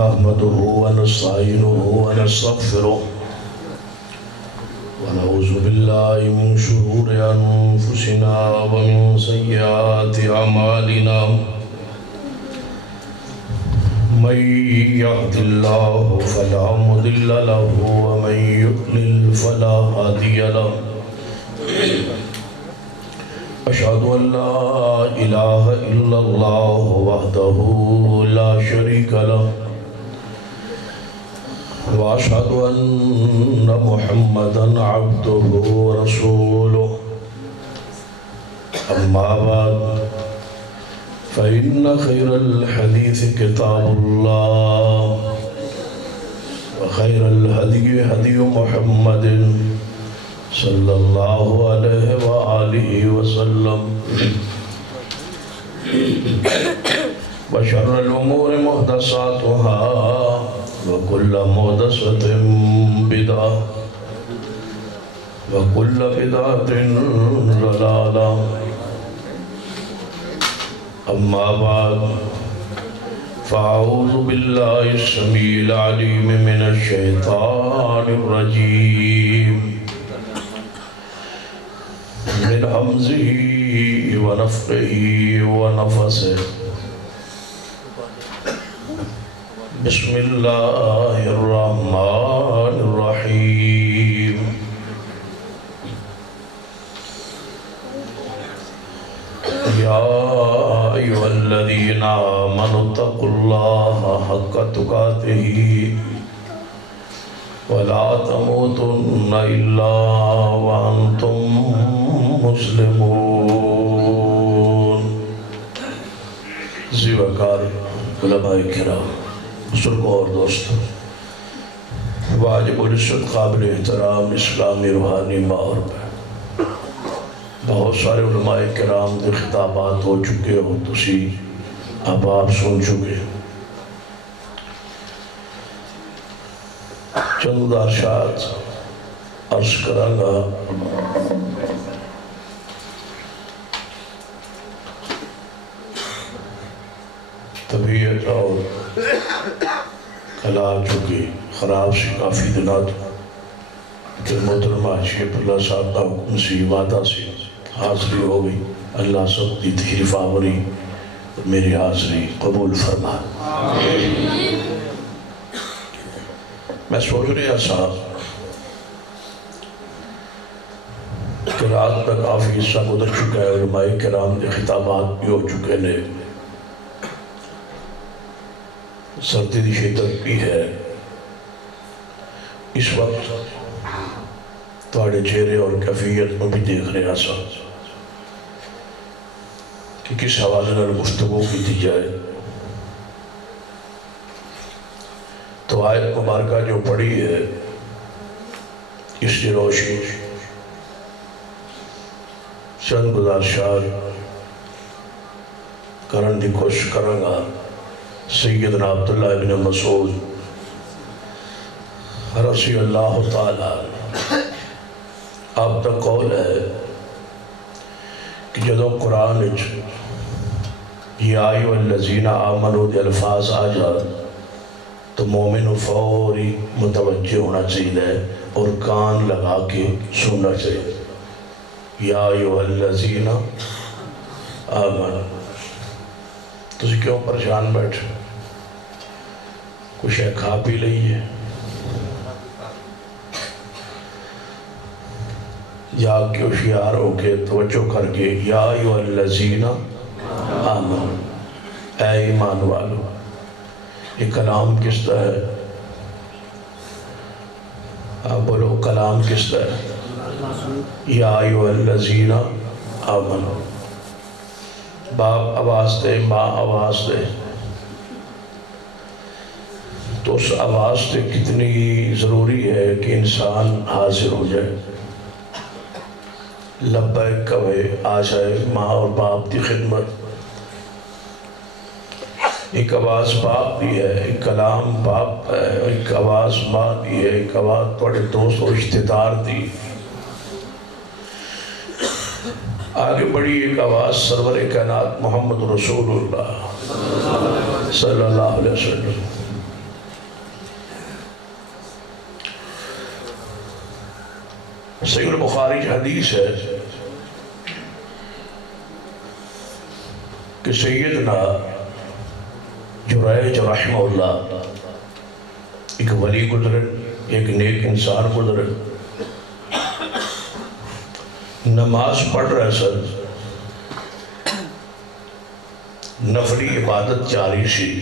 نحمده ونستعينه ونستغفره ونعوذ بالله من شرور أنفسنا ومن سيئات أعمالنا من يهد الله فلا مضل له ومن يضلل فلا هادي له أشهد أن لا إله إلا الله وحده لا شريك له وأشهد أن محمدًا عبده ورسوله أما بعد فإن خير الحديث كتاب الله وخير الهدي هدي محمد صلى الله عليه وآله وسلم وشر الأمور محدثاتها وكل محدثة بدعة وكل بدعة ضلالة أما بعد فأعوذ بالله السميع العليم من الشيطان الرجيم من همزه ونفخه ونفثه بسم الله الرحمن الرحيم يا أيها الذين آمنوا اتقوا الله حق تقاته ولا تموتن إلا وأنتم مسلمون زیوکار علماء کرام بزرگوں اور دوستوں واجب الرشد قابل احترام اسلامی روحانی ماحول پہ بہت سارے علماء کرام کے خطابات ہو چکے ہو تسی اب آپ سن چکے چند ارشاد عرض کروں گا طبیعت اور کلا چونکہ خراب سی کافی دنات کہ محترمہ شیخ اللہ صاحب کا حکم سی وعدہ سی حاضری ہو گئی اللہ سب کی تحریف آوری میری حاضری قبول فرما میں سوچ رہا صاحب کہ رات تک کافی حصہ گزر چکا ہے علماء کرام کے خطابات بھی ہو چکے نے سردی دی شدت بھی ہے اس وقت تھوڑے چہرے اور کیفیت میں بھی دیکھ رہا سا کہ کس حوالے نال گفتگو کی دی جائے تو آیت مبارکہ جو پڑھی ہے اس کی روشنی چند گزارشات کرن دی کوشش کروں گا سیدنا عبداللہ ابن مسعود رضی اللہ تعالیٰ آپ کا قول ہے کہ جدو قرآن یا ایھا الذین آمنوا دے الفاظ آ جائے تو مومن فوری متوجہ ہونا چاہیے اور کان لگا کے سننا چاہیے یا ایھا الذین آمنوا تسی کیوں پریشان بیٹھے کچھ ہے کھا پی لئیے یا کہ ہوشیار ہو کے توجہ کر کے یا ایھا الذین آمنوا اے ایمان والو یہ کلام کس طرح ہے آپ بولو کلام کس طرح ہے یا ایھا الذین آمنوا باپ آواز دے ماں آواز دے تو اس آواز سے کتنی ضروری ہے کہ انسان حاضر ہو جائے لبیک کہے آ جائے ماں اور باپ کی خدمت ایک آواز باپ بھی ہے ایک کلام باپ ہے ایک آواز ماں بھی ہے ایک آواز بڑے دوست و رشتہ دار دی آگے بڑھی ایک آواز سرور کائنات محمد رسول اللہ صلی اللہ علیہ وسلم صحیح البخاری حدیث ہے کہ سیدنا جریج رحمہ اللہ ایک ولی گزرے، ایک نیک انسان گزرے، نماز پڑھ رہے سر، نفلی عبادت جاری سی،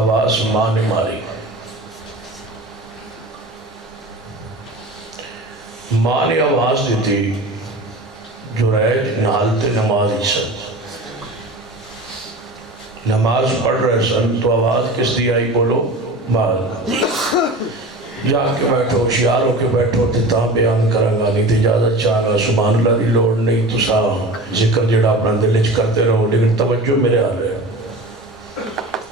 آواز ماں نے ماری، ماں نے آواز دی تھی جریج نالتے نماز ہی سن، نماز پڑھ رہے سن تو آواز کس دی آئی؟ بولو ماں۔ جا کے بیٹھو، ہوشیار ہو کے بیٹھو، تے تاں بیان کرنگا، نہیں تے اجازت چاہنا، سبحان اللہ دی لوڑ نہیں، تو سا ذکر جڑا اپنا دلچ کرتے رہو، لیکن توجہ میرے آ رہے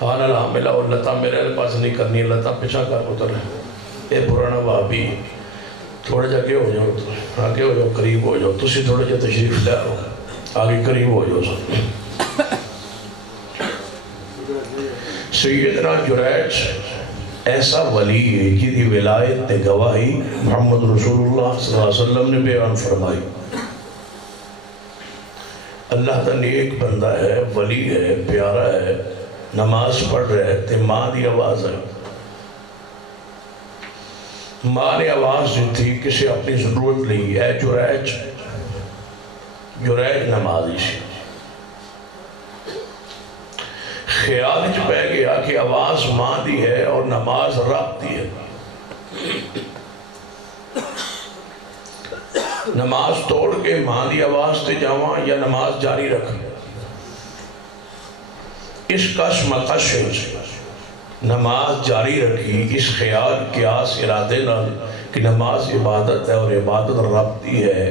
آن الحاملہ اور لتا میرے پاس نہیں کرنی، لتا پیچھا کر اتر ہے، اے پرانا بابی تھوڑے جا کے ہو جاؤ، آگے ہو جاؤ، قریب ہو جاؤ، تسی تھوڑے جا تشریف لے آؤ، آگے قریب ہو جاؤ سب۔ سیدنا جریج ایسا ولی ہے جنہی ولایت تے گواہی محمد رسول اللہ صلی اللہ علیہ وسلم نے بیان فرمائی۔ اللہ کا نیک بندہ ہے، ولی ہے، پیارا ہے، نماز پڑھ رہے تے ماں دی آواز ہے، ماں نے آواز دی تھی کسی اپنی ضرورت لی، اے جریج، جریج نمازی سی، خیال جو پہ گیا کہ آواز ماں دی ہے اور نماز رب دی ہے، نماز توڑ کے ماں دی آواز تے جاواں یا نماز جاری رکھ، اس کش مکش نماز جاری رکھی، اس خیال قیاس ارادے نال کہ نماز عبادت ہے اور عبادت رب دی ہے،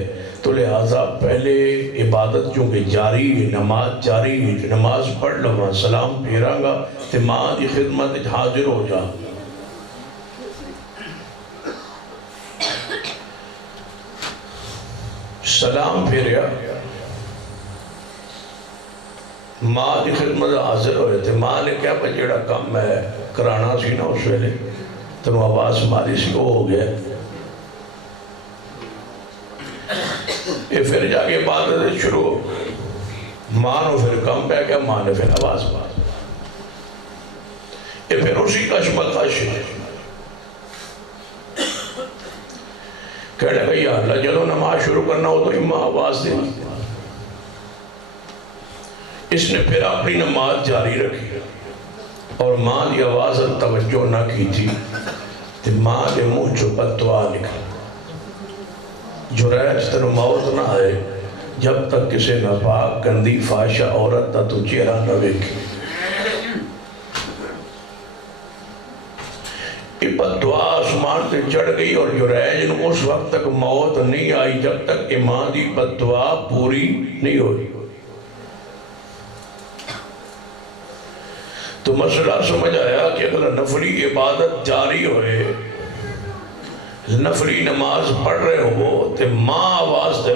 تو لہٰذا پہلے عبادت چونکہ جاری ہے، نماز جاری ہے، نماز پڑھ لوں، سلام پھیراں گا تے ماں دی خدمت حاضر ہو جا۔ سلام پھیریا، ماں دی خدمت حاضر ہوئے تھے، ماں نے کیا جیڑا کام ہے کرانا سی نا اس ویلے، تنو آواز ماری سی وہ ہو گیا، یہ پھر جا کے عبادت شروع ہو، ماں نو پھر کم پہ گیا، ماں نے پھر آواز مار، یہ پھر اسی کشمکش ہے، کہنے گا یا اللہ جدو نماز شروع کرنا ہو تو ماں آواز دینا، اس نے پھر اپنی نماز جاری رکھی اور ماں دی آواز توجہ نہ کی تھی، تو ماں کے منہ چو بددعا نکلا، جریج تنو موت نہ آئے جب تک کسی ناپاک گندی فاشا عورت تا تو چہرہ نہ ویکھے۔ یہ بددعا آسمان تے چڑھ گئی اور جریج نے اس وقت تک موت نہیں آئی جب تک کہ ماں دی بددعا پوری نہیں ہوئی۔ تو مسئلہ سمجھ آیا کہ اگر نفلی عبادت جاری ہوئے، نفلی نماز پڑھ رہے ہو تو ماں آواز دے،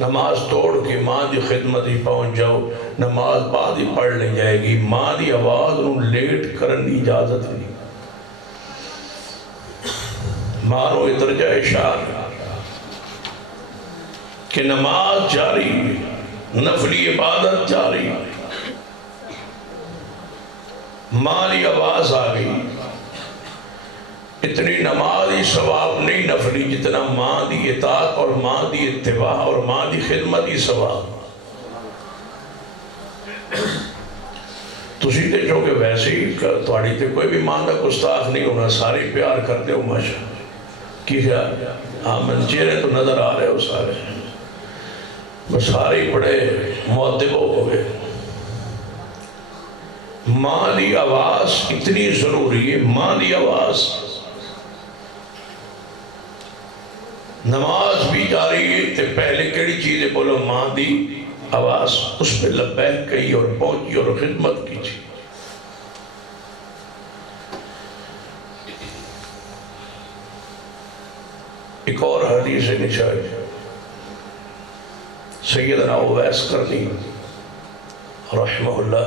نماز توڑ کے ماں دی خدمت ہی پہنچ جاؤ، نماز بعد ہی پڑھ لے جائے گی، ماں دی آواز انہوں لیٹ کرنے اجازت نہیں، مانو ادرجہ اشار کہ نماز جاری، نفلی عبادت جاری، ماں دی آواز آ گئی، اتنی نمازی ثواب نہیں نفلی جتنا ماں دی اطاعت اور ماں دی اتباع اور ماں دی خدمت ہی ثواب۔ تسی تے جو کہ ویسے ہی تواڑی تے کوئی بھی ماں دا گستاخ نہیں ہونا، سارے پیار کرتے ہو ماشاء کی خیال، ہاں من چہرے تو نظر آ رہے ہو سارے، بس سارے بڑے معدب ہو گئے۔ ماں دی آواز اتنی ضروری ہے، ماں دی آواز، نماز بھی جاری ہے تو پہلے کیڑی چیزیں بولو ماں دی آواز، اس پہ لبیک کہی اور پہنچی اور خدمت کی تھی۔ ایک اور حدیث نشائی سیدنا اویس کرنی رحمہ اللہ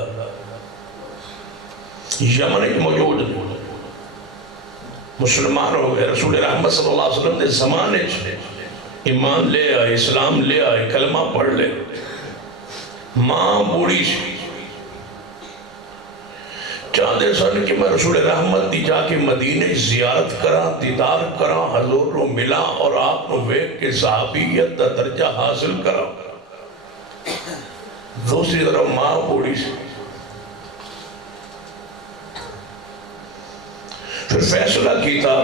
یمن موجود مسلمان ہو گئے، رسول رحمت صلی اللہ علیہ وسلم نے زمانے ایمان لے آئے، اسلام لے آئے، کلمہ پڑھ لے. ماں بوڑھی سی چاہتے سن کہ میں رسول رحمت دی جا کے مدینے زیارت کرا، دیدار کرا، حضور رو ملا اور آپ نو ویک کے صحابیت دا درجہ حاصل کرا. دوسری طرف ماں بوڑھی سی. پھر فیصلہ کیتا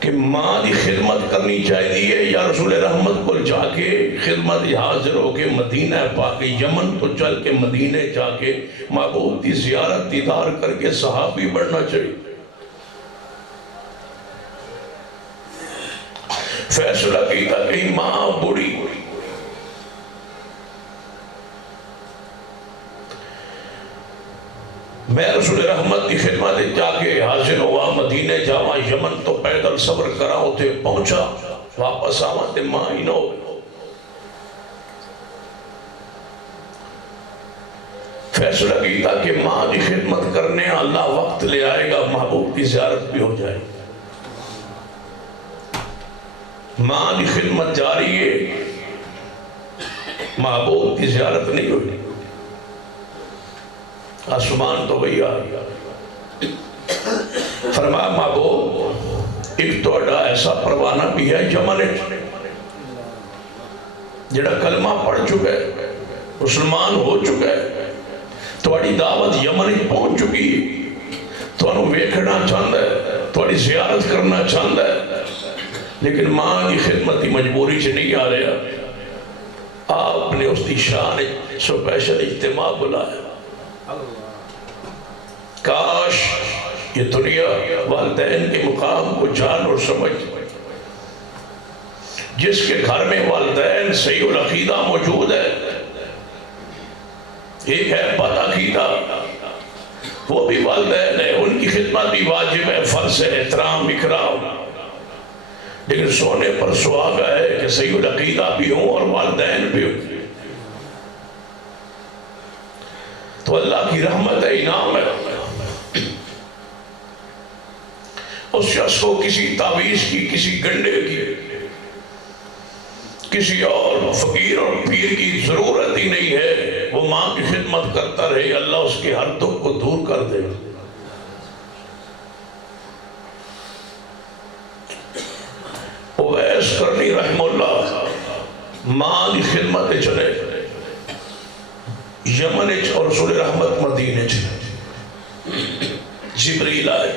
کہ ماں دی خدمت کرنی چاہیے یا رسول رحمت کو جا کے خدمت حاضر ہو کے مدینہ پاک یمن تو چل کے مدینہ جا کے محبوب دی زیارت دیدار کر کے صحابی بڑھنا چاہیے. فیصلہ کیتا کہ ماں بوڑھی میں رسول رحمت کی خدمت جا کے حاصل ہوا، مدینہ جاواں یمن تو پیدل سفر کرا، ہوتے پہنچا، واپس آواں تے ماں ہی نہ ہو. فیصلہ کیتا کہ ماں کی خدمت کرنے اللہ وقت لے آئے گا، محبوب کی زیارت بھی ہو جائے. ماں کی خدمت جاری ہے، محبوب کی زیارت نہیں ہوئی. آسمان تو وہی آ گیا. فرمایا محبوب ایک توڑا ایسا پروانہ بھی ہے یمن جڑا کلمہ پڑھ چکا ہے، مسلمان ہو چکا ہے، تھوڑی دعوت یمن پہنچ چکی ہے، تھوڑا ویکھنا چاہتا ہے، تھوڑی زیارت کرنا چاہتا ہے، لیکن ماں کی خدمت کی مجبوری سے نہیں آ رہا. آپ نے اس کی شان سپیشل اجتماع بلایا. کاش یہ دنیا والدین کے مقام کو جان اور سمجھ. جس کے گھر میں والدین صحیح العقیدہ موجود ہے، ایک ہے بد عقیدہ، وہ بھی والدین ہے، ان کی خدمت بھی واجب ہے، فرض ہے، احترام اکرام. لیکن سونے پر سہاگا ہے کہ صحیح العقیدہ بھی ہوں اور والدین بھی ہوں. تو اللہ کی رحمت ہے، انعام ہے. اس شخص کو کسی تعویذ کی، کسی گنڈے کی، کسی اور فقیر اور پیر کی ضرورت ہی نہیں ہے. وہ ماں کی خدمت کرتا رہے، اللہ اس کے ہر دکھ کو دور کر دے. اویس کرنی رحم اللہ ماں کی خدمت چلے یمن اور رسول رحمت مدینہ چلے. جبریل آئے،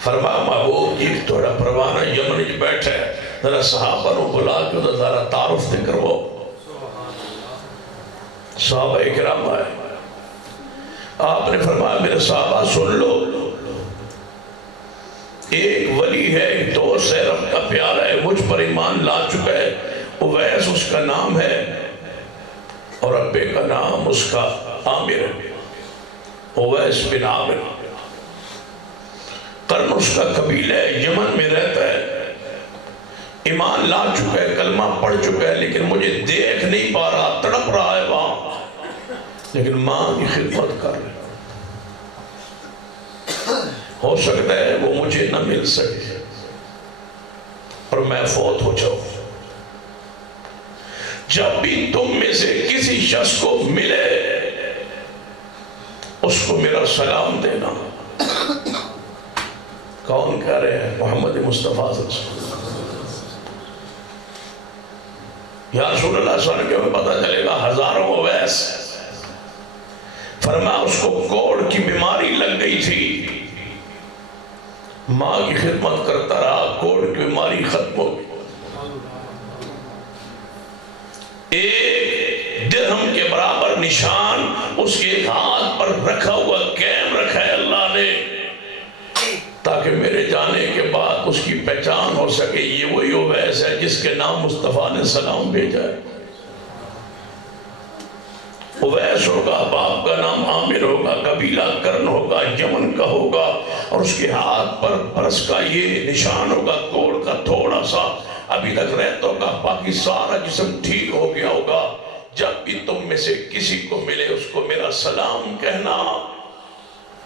فرمایا محبوب ایک تھوڑا پروانہ یمن بیٹھا ہے، ذرا صحابہ نو بلا کے ذرا تعارف دے کرو. صحابہ اکرام آئے. آپ نے فرمایا میرے صحابہ سن لو، ایک ولی ہے، ایک دوست ہے، رب کا پیارا ہے، مجھ پر ایمان لا چکا ہے. اویس اس کا نام ہے اور ابے کا نام اس کا عامر ہے، اویس بن عامر. قرن اس کا قبیلہ ہے، یمن میں رہتا ہے، ایمان لا چکا ہے، کلمہ پڑھ چکا ہے، لیکن مجھے دیکھ نہیں پا رہا، تڑپ رہا ہے وہاں، لیکن ماں کی خدمت کر رہا ہے. ہو سکتا ہے وہ مجھے نہ مل سکے اور میں فوت ہو جاؤں. جب بھی تم میں سے کسی شخص کو ملے اس کو میرا سلام دینا. کون کہہ رہے ہیں؟ محمد مصطفیٰ صلی اللہ علیہ وسلم. یا رسول اللہ صلی اللہ علیہ وسلم پتہ چلے گا ہزاروں اویس. فرمایا اس کو کوڑ کی بیماری لگ گئی تھی، ماں کی خدمت کرتا رہا، کوڑ کی بیماری ختم ہو گئی. ایک درہم کے برابر نشان اس کے ہاتھ پر رکھا ہوا قائم رکھا ہے اللہ نے، تاکہ میرے جانے کے بعد اس کی پہچان ہو سکے یہ وہی اویس ہے جس کے نام مصطفیٰ نے سلام بھیجا ہے. اویس ہوگا، باپ کا نام عامر ہوگا، قبیلہ قرن ہوگا، یمن کا ہوگا، اور اس کے ہاتھ پر برس کا یہ نشان ہوگا، کوڑ کا تھوڑا سا ابھی تک رہتا ہوگا، باقی سارا جسم ٹھیک ہو گیا ہوگا. جب بھی تم میں سے کسی کو ملے اس کو میرا سلام کہنا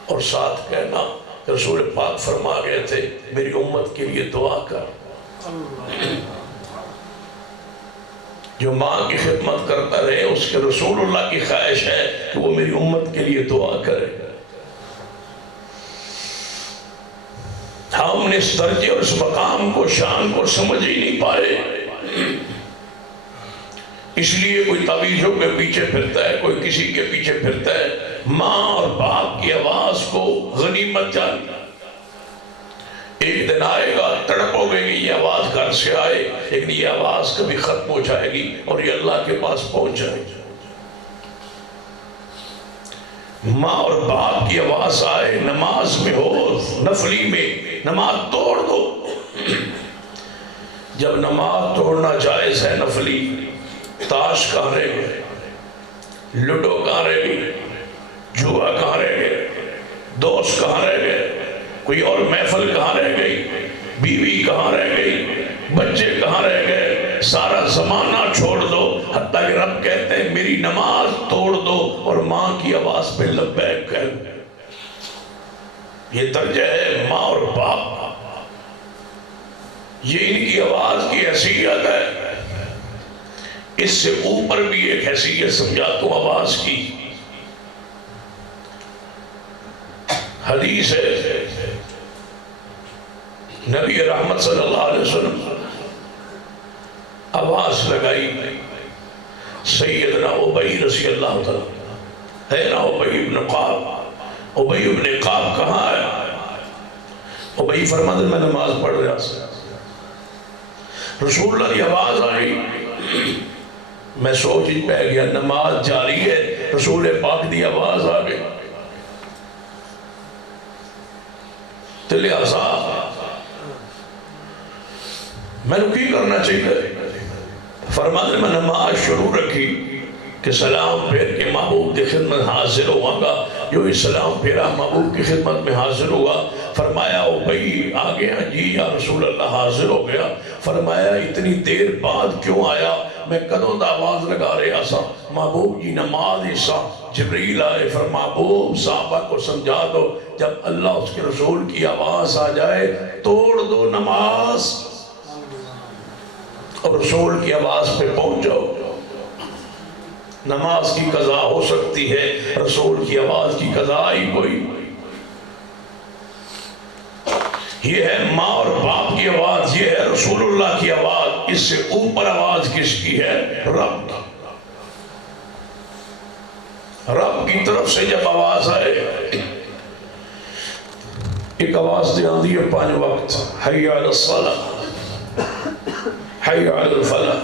اور ساتھ کہنا رسول پاک فرما گئے تھے میری امت کے لیے دعا کر. جو ماں کی خدمت کرتا رہے اس کے رسول اللہ کی خواہش ہے کہ وہ میری امت کے لیے دعا کرے. ہم نے اس درجے اور اس مقام کو شان کو سمجھ ہی نہیں پائے، اس لیے کوئی تعویذوں کے پیچھے پھرتا ہے، کوئی کسی کے پیچھے پھرتا ہے. ماں اور باپ کی آواز کو غنیمت جان. ایک دن آئے گا تڑپو گے کہ یہ آواز گھر سے آئے، لیکن یہ آواز کبھی ختم ہو جائے گی اور یہ اللہ کے پاس پہنچ جائے گی. ماں اور باپ کی آواز آئے، نماز میں ہو، نفلی میں، نماز توڑ دو. جب نماز توڑنا جائز ہے نفلی، تاش کہاں رہ گئے، لوڈو کہاں رہ گئی، جوا کہاں رہ گئے، دوست کہاں رہ گئے، کوئی اور محفل کہاں رہ گئی، بیوی کہاں رہ گئی، بچے کہاں رہ گئے. سارا زمانہ چھوڑ دو. حتیٰ کہ رب کہتے ہیں میری نماز توڑ دو اور ماں کی آواز پہ لبیک کہہ دو. یہ درجہ ہے ماں اور باپ، یہ ان کی آواز کی حیثیت ہے. اس سے اوپر بھی ایک حیثیت سمجھاتا ہوں آواز کی. حدیث ہے نبی رحمت صلی اللہ علیہ وسلم آواز لگائی، سیدنا ابی رضی اللہ تعالیٰ ہے نا، ابی ابن قعب. ابی ابن قعب کہاں ہے؟ ابی فرماتے میں نماز پڑھ رہا تھا، رسول اللہ کی آواز آئی، میں سوچ ہی پہ گیا نماز جاری ہے، رسول پاک دی آواز آ گئی. تو لہذا میں نے کی کرنا چاہیے؟ فرماتے میں نماز شروع رکھی کہ سلام پھیر کے محبوب کی خدمت حاضر ہوا گا. جو اسلام پھیرا محبوب کی خدمت میں حاضر ہوا. فرمایا او بھائی آ گیا؟ جی یا رسول اللہ حاضر ہو گیا. فرمایا اتنی دیر بعد کیوں آیا؟ میں کدوں دا آواز لگا رہا سا محبوب جی نماز ایسا. جبریل آئے فرما محبوب صحابہ کو سمجھا دو جب اللہ اس کے رسول کی آواز آ جائے توڑ دو نماز اور رسول کی آواز پہ پہنچ جاؤ. نماز کی قضا ہو سکتی ہے، رسول کی آواز کی قضا ہی کوئی. یہ ہے ماں اور باپ کی آواز، یہ ہے رسول اللہ کی آواز. اس سے اوپر آواز کس کی ہے؟ رب کی. رب کی طرف سے جب آواز آئے، ایک آواز دے آندھی ہے 5 وقت، حی علی الصلاۃ، حی علی الفلاح.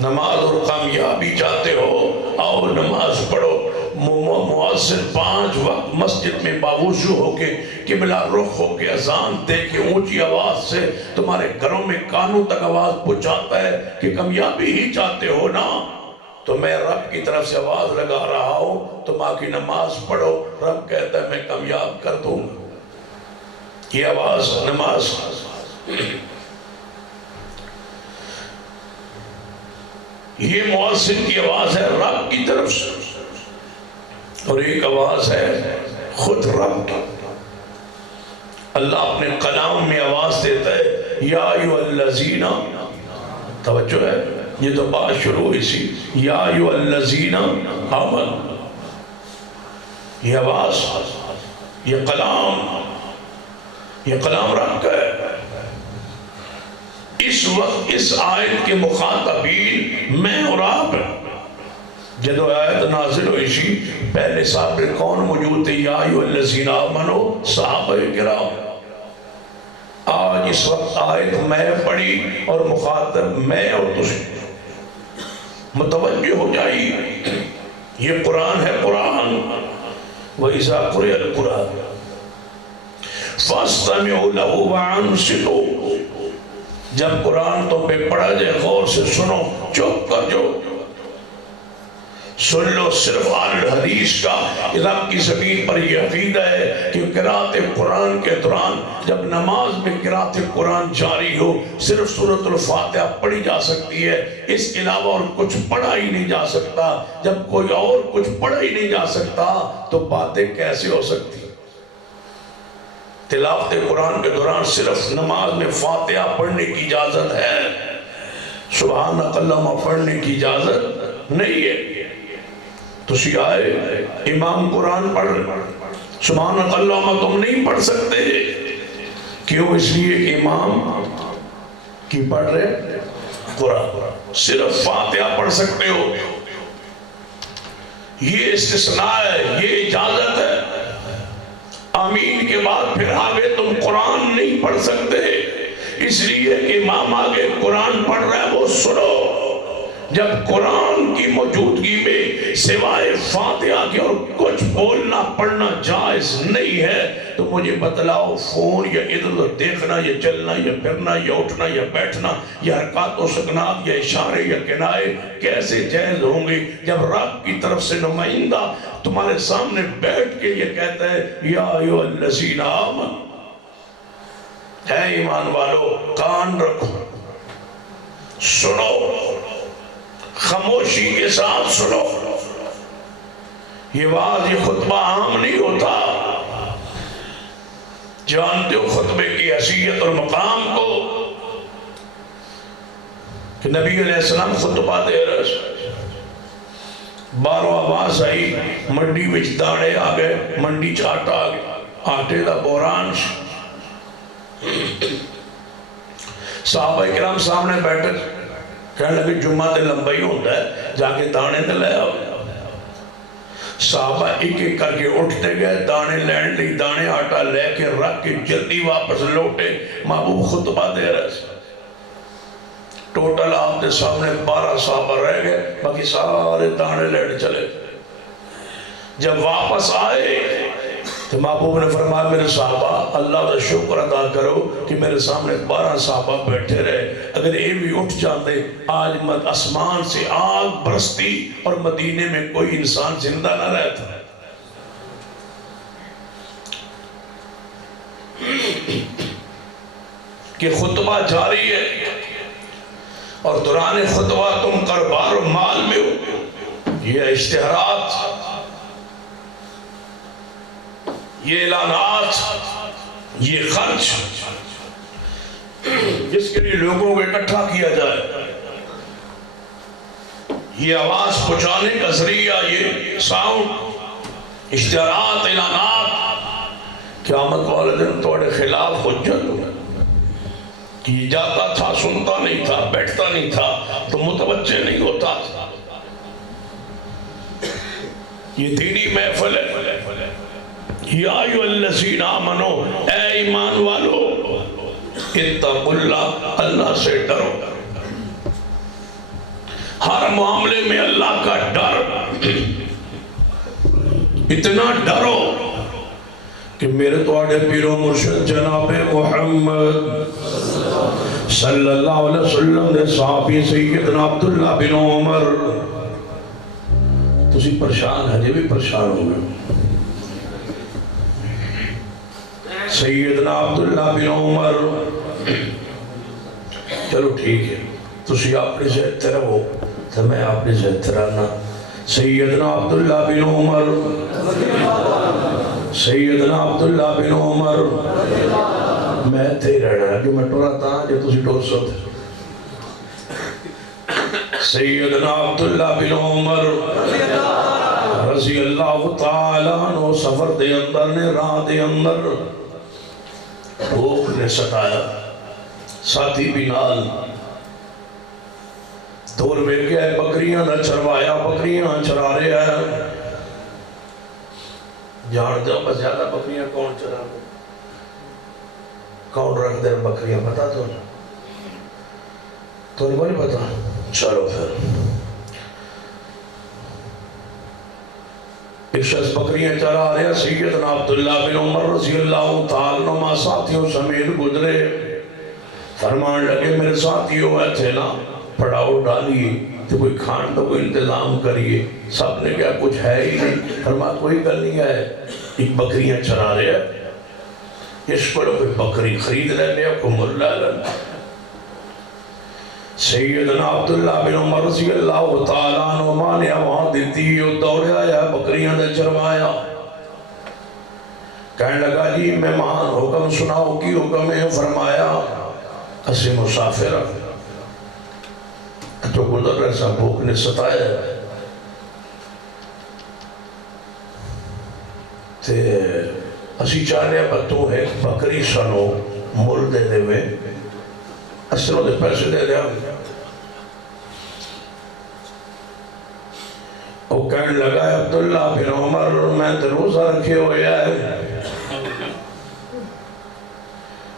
نماز اور کامیابی چاہتے ہو آؤ نماز پڑھو. مؤذن 5 وقت مسجد میں باوضو ہو کے قبلہ رخ ہو کے اذان دے کے اونچی آواز سے تمہارے گھروں میں کانوں تک آواز پہنچاتا ہے کہ کامیابی ہی چاہتے ہو نا، تو میں رب کی طرف سے آواز لگا رہا ہوں تم آ کی نماز پڑھو. رب کہتا ہے میں کامیاب کر دوں گا. یہ آواز نماز. یہ مؤذن کی آواز ہے رب کی طرف سے، اور ایک آواز ہے خود رب کی. اللہ اپنے کلام میں آواز دیتا ہے یا ایھا الذین، توجہ ہے یہ تو بات شروع ہوئی سی، یا ایھا الذین آمنوا. یہ آواز، یہ کلام رب کا ہے. اس وقت اس آیت کے مخاطبین میں اور آپ ہیں. جدو آیت نازل ہوئی سی پہلے صحابہ کون موجود تھے؟ یا ایھا الذین آمنوا صحابہ کرام. آج اس وقت آیت میں پڑھی اور مخاطب میں اور تجھ متوجہ ہو جائی. یہ قرآن ہے. قرآن وَإِذَا قُرِئَ الْقُرْآنُ فَاسْتَمِعُوا لَهُ وَأَنصِتُوا. جب قرآن تم پہ پڑھا جائے غور سے سنو، چپ کر جو سن لو. صرف اہل حدیث کا رب کی زمین پر یہ عقیدہ ہے کہ قرأت قرآن کے دوران جب نماز میں قرأت قرآن جاری ہو صرف سورۃ الفاتحہ پڑھی جا سکتی ہے، اس کے علاوہ اور کچھ پڑھا ہی نہیں جا سکتا. جب کوئی اور کچھ پڑھا ہی نہیں جا سکتا تو باتیں کیسے ہو سکتی؟ تلاوت قرآن کے دوران صرف نماز میں فاتحہ پڑھنے کی اجازت ہے، سبحانک اللہم پڑھنے کی اجازت نہیں ہے۔ تسی آئے امام قرآن پڑھ رہے، سبحانک اللہم تم نہیں پڑھ سکتے، کیوں؟ اس لیے کہ امام کی پڑھ رہے قرآن، صرف فاتحہ پڑھ سکتے ہو۔ یہ استثناء ہے، یہ اجازت ہے۔ آمین کے بعد پھر آگے تم قرآن نہیں پڑھ سکتے، اس لیے کہ امام آگے قرآن پڑھ رہا ہے وہ سنو۔ جب قرآن کی موجودگی میں سوائے فاتحہ کے اور کچھ بولنا پڑھنا جائز نہیں ہے تو مجھے بتلاؤ، فون یا ادھر ادھر دیکھنا یا چلنا یا پھرنا یا اٹھنا یا بیٹھنا یا حرکات و سکنات یا اشارے یا کنائے کیسے جائز ہوں گے جب رب کی طرف سے نمائندہ تمہارے سامنے بیٹھ کے یہ کہتا ہے یا ایھا الذین آمنوا، اے ایمان والو کان رکھو، سنو، خاموشی کے ساتھ سنو۔ یہ واعظ، یہ خطبہ عام نہیں ہوتا، جانتے ہو خطبے کی حیثیت اور مقام کو کہ نبی علیہ السلام خطبہ دے رہے، باہروں آواز آئی، منڈی وچ دانے آ گئے، منڈی چ آٹا آ گیا، آٹے دا بوران۔ صحابہ کرام سامنے بیٹھے کہنے لگے جمعہ دے لمبا ہی ہوتا ہے، جا کے دانے دے لے آؤ۔ صحابہ ایک ایک کر کے اٹھتے گئے، دانے لین لی، دانے آٹا لے کے رکھ کے جلدی واپس لوٹے۔ محبوب خطبہ دے رہے تھے، ٹوٹل آپ کے سامنے 12 صحابہ رہ گئے، باقی سارے دانے لین چلے۔ جب واپس آئے تو محبوب نے فرمایا میرے صحابہ اللہ کا شکر ادا کرو کہ میرے سامنے 12 صحابہ بیٹھے رہے، اگر یہ بھی اٹھ جاتے آج آسمان سے آگ برستی اور مدینے میں کوئی انسان زندہ نہ رہتا۔ کہ خطبہ جاری ہے اور دوران خطبہ تم کاروبار و مال میں ہو، یہ اشتہارات، یہ اعلانات، یہ خرچ جس کے لیے لوگوں کو اکٹھا کیا جائے، یہ آواز پہنچانے کا ذریعہ، یہ ساؤنڈ، اشتہارات، اعلانات، قیامت والے دن تمہارے خلاف حجت ہو کہ یہ جاتا تھا، سنتا نہیں تھا، بیٹھتا نہیں تھا تو متوجہ نہیں ہوتا۔ یہ دینی محفل ہے۔ یا ایھا الذین آمنوا، اے ایمان والو، اتقوا اللہ، اللہ سے ڈرو۔ ہر معاملے میں اللہ کا ڈر، اتنا ڈرو کہ میرے تواڈے پیر و مرشد جناب محمد صلی اللہ علیہ وسلم دے صحابی سیدنا عبداللہ بن عمر، تسی پریشان ہے، بھی پریشان ہو گئے، سیدنا عبداللہ بن عمر، چلو ٹھیک ہے تسی اپنے سے رہو تو میں اپنے سے رہنا۔ سیدنا عبداللہ بن عمر، سیدنا عبداللہ بن عمر، میں تے رہنا جو میں ٹورا تھا جو تسی ٹور سو تھے۔ سیدنا عبداللہ بن عمر رضی اللہ تعالیٰ عنہ سفر دے اندر نے، راہ دے اندر بھوک نے ستایا، ساتھی بھی نال دور میں گیا، بکریاں نہ چروایا، بکریاں چرا رہے ہیں۔ جان دو بس زیادہ بکریاں کون چرا رہے، کون رکھ دے بکریاں، پتا تو نا، تو نہیں پتا، چلو پھر ایک شخص بکریاں چرا رہے ہیں، سیدنا عبداللہ بن عمر رضی اللہ تعالیٰ عنہ ساتھیوں سمیت گزرے، فرمان لگے میرے ساتھیوں ایتھے نا پڑاؤ ڈالیے تو کوئی کھان تو کوئی انتظام کریے۔ سب نے کہا کچھ ہے ہی نہیں، فرمایا کوئی گل نہیں ہے، ایک بکریاں چرا رہے ہیں، اس کو کوئی بکری خرید لینے کو ملا لینا۔ سیدنا عبداللہ بن عمر رضی اللہ تعالیٰ عنہ مانے وہاں دیتی دوڑے آیا، بکریاں نے چروایا۔ کہنے لگا جی مہمان حکم سناؤ کی حکم ہے؟ فرمایا اسی مسافر تو گزر ایسا بھوک نے ستایا تے اسی چاہنے بتو ہے بکری سنو مل دے دے میں اسروں دے پیسے دے دیا وہ کہنے لگا عبداللہ بن عمر میں تے روزہ رکھے ہوئے ہے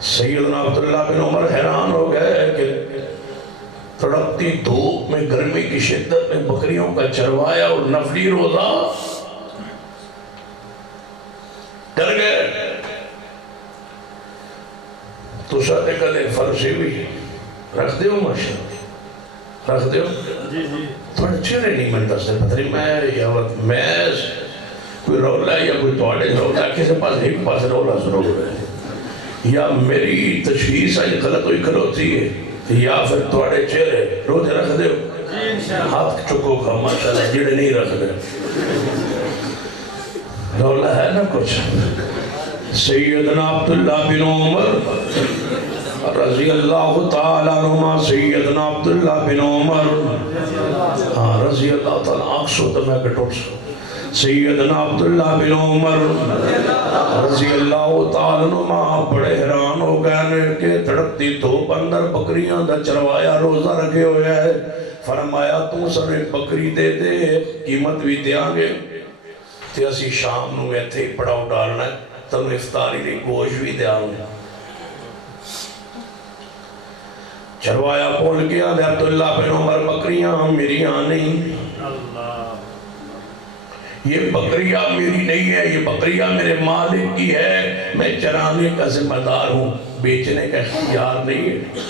سیدنا عبداللہ بن عمر حیران ہو گئے کہ تڑپتی دھوپ میں گرمی کی شدت میں بکریوں کا چروایا اور نفلی روزہ ڈر گئے تو ساتھ کدے فرشی بھی رکھ دیو ماشاء رکھ دیو تھوڑے چہرے نہیں ملتا سے پتہ نہیں میں یا میں کوئی رولا یا کوئی توڑے رولا کسی پاس ایک پاس رولا ضرور ہے یا میری تشخیص آج غلط ہوئی کھلوتی ہے یا پھر توڑے چہرے روزے رکھ دیو ہاتھ چکو کا ماشاءاللہ جڑے نہیں رکھ دے رولا ہے نا کچھ سیدنا عبداللہ بن عمر رضی اللہ تعالیٰ عنہ سیدنا عبداللہ بن عمر رضی اللہ تعالیٰ آنکھ سوتا میں کٹوٹ سیدنا عبداللہ بن عمر رضی اللہ تعالیٰ عنہ بڑے حیران ہو گئے کہ تڑپتی دھوپ اندر بکریاں دا چروایا روزہ رکھے ہوئے ہے فرمایا تو سر ایک بکری دے دے قیمت بھی دیا گے تے اسی شام نو ایتھے ہی پڑاؤ ڈالنا ہے تم افطاری نے گوشت بھی دیا گے چروایا بول گیا دے عبداللہ بن عمر بکریاں میری نہیں یہ بکریاں میری نہیں ہے یہ بکریاں میرے مالک کی ہے میں چرانے کا ذمہ دار ہوں بیچنے کا اختیار نہیں ہے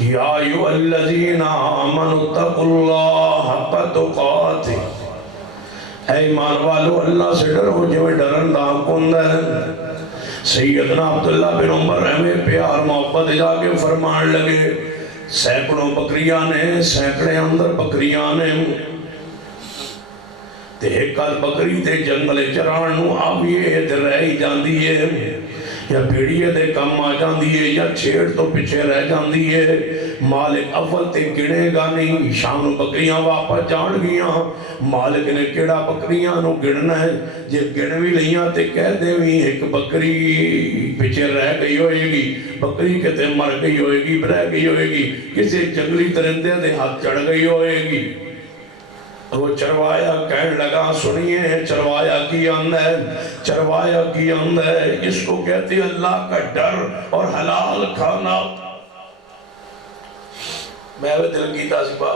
یا ایھا الذین آمنوا اتقوا اللہ حق تقاتہ اے ایمان والو اللہ سے ڈرو جو ڈرن دا کن ہے سیدنا عبداللہ بن عمر ہمیں پیار محبت جا کے فرمان لگے سینکڑوں بکریاں نے سینکڑے اندر بکریاں نے تے ایک بکری تے جنگل چرانو آویے تے رہی جاندی ہے یا بیڑیے دے کم آ جاندی ہے یا چھیڑ تو پچھے رہ جاندی ہے مالک اول تے گنے گا نہیں شام نو بکریاں واپس جان گیاں مالک نے کیڑا بکریاں نو گننا ہے جے گن بھی لیاں تے کہہ دے بھی ایک بکری پچھے رہ گئی ہوئے گی بکری کہتے مر گئی ہوئے گی رہ گئی ہوئے گی کسی جنگلی درندے دے ہاتھ چڑھ گئی ہوئے گی وہ چروایا کہنے لگا سنیے چروایا کی اندر چروایا کی اندر اس کو کہتے اللہ کا ڈر اور حلال کھانا میں وہ دل کی تازبہ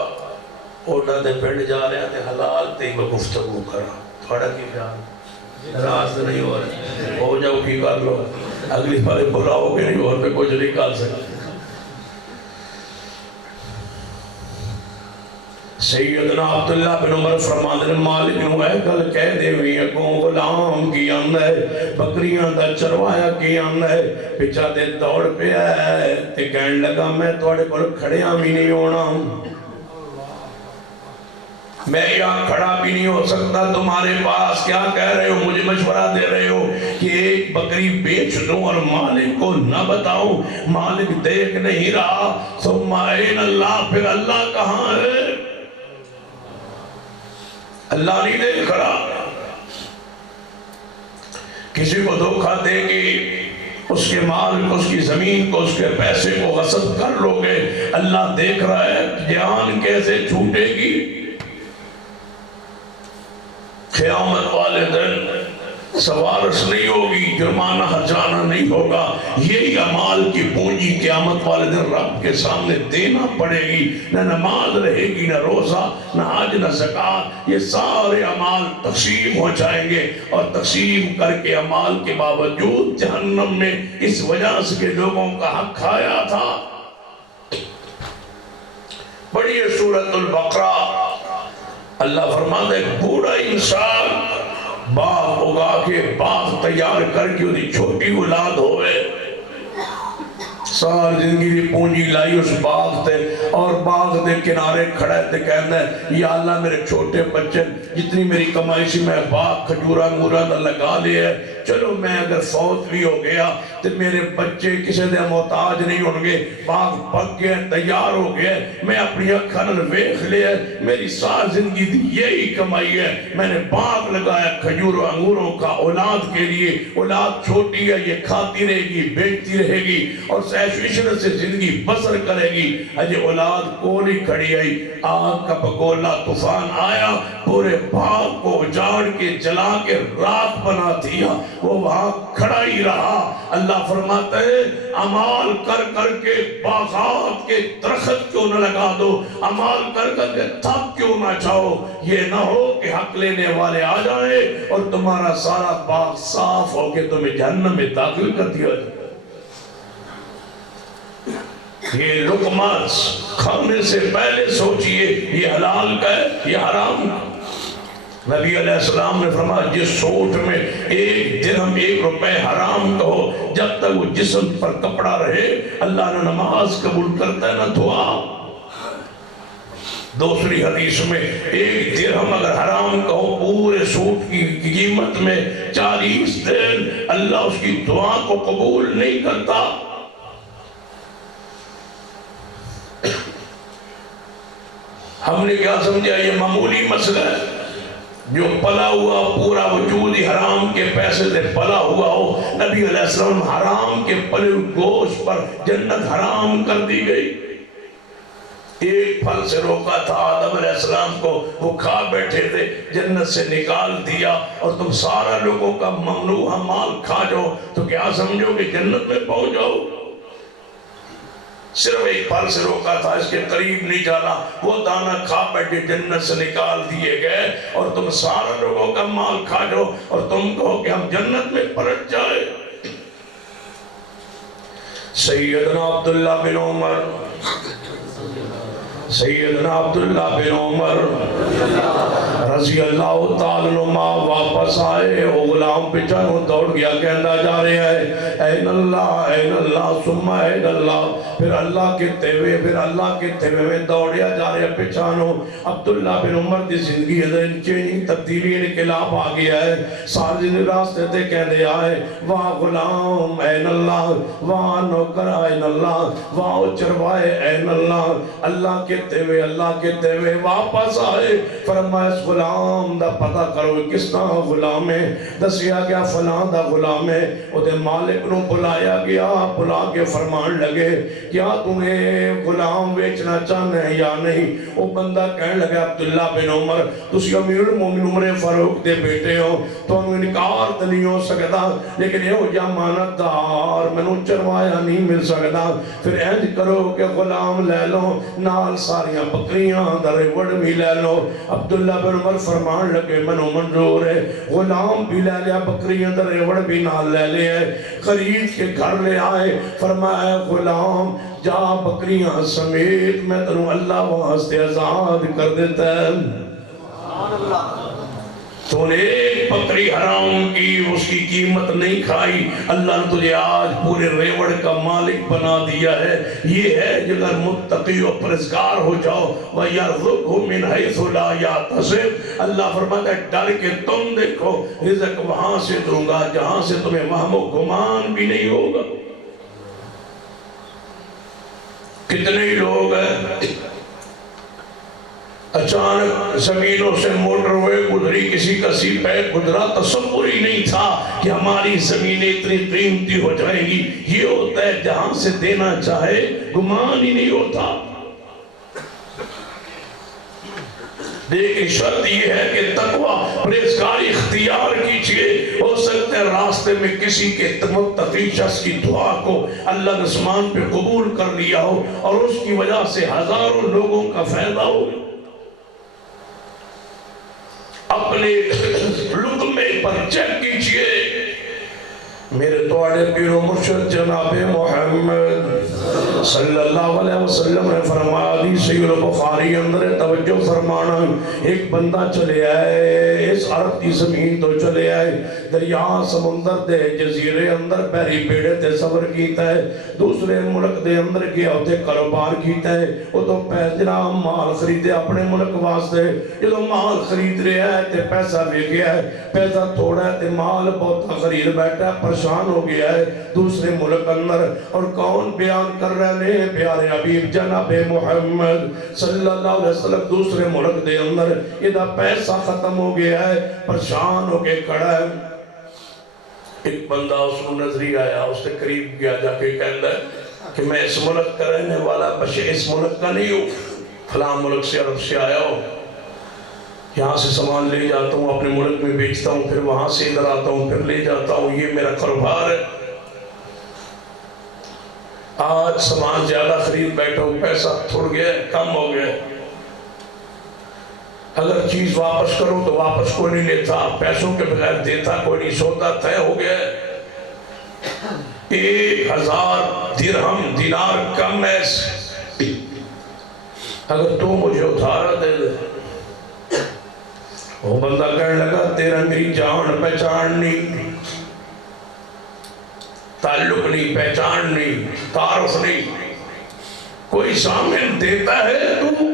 اوڑا دے پینڈ جا رہے ہیں حلال تے میں گفتگو کرا تھوڑا کی خیال راست نہیں ہو رہا ہو جاؤ کی کر لو اگلی بارے بلاؤ گے نہیں اور میں کچھ نہیں کر سکتا سیدنا عبداللہ بن عمر فرمانے مالک نو اے گل کہہ دے ہوئی اگوں غلام کی اندر بکریاں دا چروایا کی اندر پچھا دے دوڑ پہ ہے تے کہنے لگا میں توڑے کل کھڑیاں بھی نہیں ہونا میں یہاں کھڑا بھی نہیں ہو سکتا تمہارے پاس کیا کہہ رہے ہو مجھے مشورہ دے رہے ہو کہ ایک بکری بیچ دوں اور مالک کو نہ بتاؤں مالک دیکھ نہیں رہا ثم این اللہ پھر اللہ کہاں ہے اللہ نہیں دیکھ رہا کسی کو دھوکہ دے گی اس کے مال کو اس کی زمین کو اس کے پیسے کو غصب کر لو گے اللہ دیکھ رہا ہے جان کیسے چھوٹے گی قیامت والے دن سوارش نہیں ہوگی جرمانہ ہرجانہ نہیں ہوگا یہی اعمال کی پونجی قیامت والے دن رب کے سامنے دینا پڑے گی نہ نماز رہے گی نہ روزہ نہ حج نہ زکوٰۃ یہ سارے اعمال تقسیم ہو جائیں گے اور تقسیم کر کے اعمال کے باوجود جہنم میں اس وجہ سے کہ لوگوں کا حق کھایا تھا پڑھیے سورۃ البقرہ اللہ فرماتا ہے بوڑھا انسان باغ اگا کے باغ تیار کر کے انہیں چھوٹی اولاد ہوئے سال زندگی دی پونجی لائی اس باغ تے اور باغ دے کنارے کھڑا تے کہنا ہے یا اللہ میرے چھوٹے بچے جتنی میری کمائی سی میں باغ کھجورا مورا دا لگا لیا ہے، چلو میں اگر فوت بھی ہو گیا تو میرے بچے کسی دے محتاج نہیں ہونگے، باغ پک گئے تیار ہو گئے، میں اپنی اکھن ویکھ لیا، میری سال زندگی دی یہی کمائی ہے، میں نے باغ لگایا کھجوروں انگوروں کا اولاد کے لیے، اولاد چھوٹی ہے یہ کھاتی رہے گی بیچتی رہے گی اور عیش و عشرت سے زندگی بسر کرے گی، اجے اولاد کولی کھڑی آئی، آگ کا بگولا طوفان آیا، پورے باغ کو اجاڑ کے جلا کے راکھ بنا دیا، وہ وہاں کھڑا ہی رہا۔ اللہ فرماتا ہے عمال کر کر کے باغات کے درخت کیوں نہ لگا دو، عمال کر کر کے تھک کیوں نہ جاؤ، یہ نہ ہو کہ حق لینے والے آ جائیں اور تمہارا سارا باغ صاف ہو کے تمہیں جہنم میں داخل کر دیا جائے۔ یہ لقمات کھانے سے پہلے سوچئے یہ حلال کا ہے یہ حرام کا۔ نبی علیہ السلام نے فرمایا جس سوٹ میں ایک درہم 1 روپے حرام کا ہو جب تک وہ جسم پر کپڑا رہے اللہ نے نماز قبول کرتا ہے نہ دعا۔ دوسری حدیث میں 1 درہم اگر حرام کا ہو پورے سوٹ کی قیمت میں 40 دن اللہ اس کی دعا کو قبول نہیں کرتا۔ ہم نے کیا سمجھا یہ معمولی مسئلہ ہے، جو پلا ہوا پورا وجود ہی حرام کے پیسے سے پلا ہوا ہو، نبی علیہ السلام حرام کے پلے گوشت پر جنت حرام کر دی گئی۔ ایک پھل سے روکا تھا آدم علیہ السلام کو، وہ کھا بیٹھے تھے، جنت سے نکال دیا اور تم سارا لوگوں کا ممنوع مال کھا جاؤ تو کیا سمجھو کہ جنت میں پہنچ جاؤ؟ صرف ایک پھل سے روکا تھا، اس کے قریب نہیں جانا، وہ دانہ کھا بیٹھے جنت سے نکال دیے گئے اور تم سارا لوگوں کا مال کھا جاؤ اور تم کہو کہ ہم جنت میں پلٹ جائے۔ سیدنا عبداللہ بن عمر رضی اللہ تعالیٰ عنہ واپس آئے، وہ غلام پچھانوں دوڑ گیا کہندہ جا رہے ہیں این اللہ ثم این اللہ، پھر اللہ کہتے ہوئے میں دوڑیا جا رہے ہیں پچھانوں۔ عبداللہ بن عمر دی زندگی چینجنگ تبدیلی انقلاب آ گیا ہے، سارے دن راستے تے کہنے آئے واہ غلام این اللہ، واہ نوکر این اللہ، واہ چروائے این اللہ، اللہ کہتے ہوئے واپس آئے، فرمایا اس غلام دا پتہ کرو کس طرح غلام ہے، دسیا گیا فلان دا غلام ہے، وہ دے مالک نو بلایا گیا، بلا کے فرمان لگے کیا تمہیں غلام بیچنا چاہنا ہے یا نہیں؟ وہ بندہ کہنے لگے عبداللہ بن عمر تسی امیر المومن عمر فاروق دے بیٹے ہو تو انہوں انکار تو نہیں ہو سکتا، لیکن یہ ہو جا مانتدار میں نو چروایا نہیں مل سکتا، پھر اینج کرو کہ غلام لے لو نال ساریاں بکریاں در وڑ بھی لے لو۔ عبداللہ بن عمر فرمان لگے منو منظور ہے، غلام بھی لے لیا بکریاں در وڑ بھی نال لے لیا، خرید کے گھر لے آئے، فرمایا غلام جا بکریاں سمیت میں تنو اللہ واسطے آزاد کر دیتا ہے۔ تو نے ایک بکری حرام کی اس کی قیمت نہیں کھائی، اللہ نے تجھے آج پورے ریوڑ کا مالک بنا دیا ہے۔ یہ ہے جگر متقی و پرہیزگار ہو جاؤ وَيَرْزُقْهُ مِنْ حَيْثُ لَا يَحْتَسِبُ، اللہ فرماتا ہے ڈر کے تم دیکھو رزق وہاں سے دوں گا جہاں سے تمہیں وہم و گمان بھی نہیں ہوگا۔ کتنے لوگ ہیں اچانک زمینوں سے موٹر ہوئے گزری، کسی کا سی پیک گزرا، تصور ہی نہیں تھا کہ ہماری زمینیں اتنی قیمتی ہو جائیں گی۔ یہ ہوتا ہے جہاں سے دینا چاہے گمان ہی نہیں ہوتا۔ لیکن شرط یہ ہے کہ تقوی پرہیزگاری اختیار کیجئے، ہو سکتا ہے راستے میں کسی کے متقی شخص کی دعا کو اللہ نے آسمان پہ قبول کر لیا ہو اور اس کی وجہ سے ہزاروں لوگوں کا فائدہ ہو۔ اپنے لقمے پر چیک کیجئے۔ میرے توڑے پیر و مرشد جناب محمد صلی اللہ علیہ وسلم نے فرمایا حدیث صحیح البخاری اندر توجہ فرمانا ایک بندہ چلے آئے اس عرب کی زمین تو چلے آئے دریا سمندر دے جزیرے اندر پہری بیڑے تے سفر کیتا ہے دوسرے ملک دے اندر گیا ہوتے کاروبار کیتا ہے وہ تو جناب مال خریدے اپنے ملک واسطے جدو مال خرید رہا ہے تے پیسہ بھی گیا ہے پیسہ تھوڑا ہے تے مال بہت خرید بیٹھا ہے پریشان ہو گیا ہے دوسرے ملک اندر اور کون بیان کر رہے ہیں پیارے حبیب جناب محمد صلی اللہ علیہ وسلم دوسرے ملک دے اندر یہ پیسہ ختم ہو گیا ہے پریشان ہو کے کھڑا ہے ایک بندہ اس کو نظری آیا اس نے قریب کیا جا کے کہتا ہے کہ میں اس ملک کا رہنے والا بشے اس ملک کا نہیں ہوں فلاں ملک سے عرب سے آیا ہوں یہاں سے سامان لے جاتا ہوں اپنے ملک میں بیچتا ہوں پھر وہاں سے ادھر آتا ہوں پھر لے جاتا ہوں یہ میرا کاروبار ہے آج سامان زیادہ خرید بیٹھا ہوں پیسہ تھوڑ گیا کم ہو گیا اگر چیز واپس کرو تو واپس کوئی نہیں لیتا پیسوں کے بغیر دیتا کوئی نہیں سوتا طے ہو گیا 1000 درہم دینار کم ہے اگر تو مجھے ادھارا دے دے وہ بندہ کہنے لگا تیرا میری جان پہچان نہیں تعلق نہیں پہچان نہیں تعارف نہیں کوئی ضامن دیتا ہے تو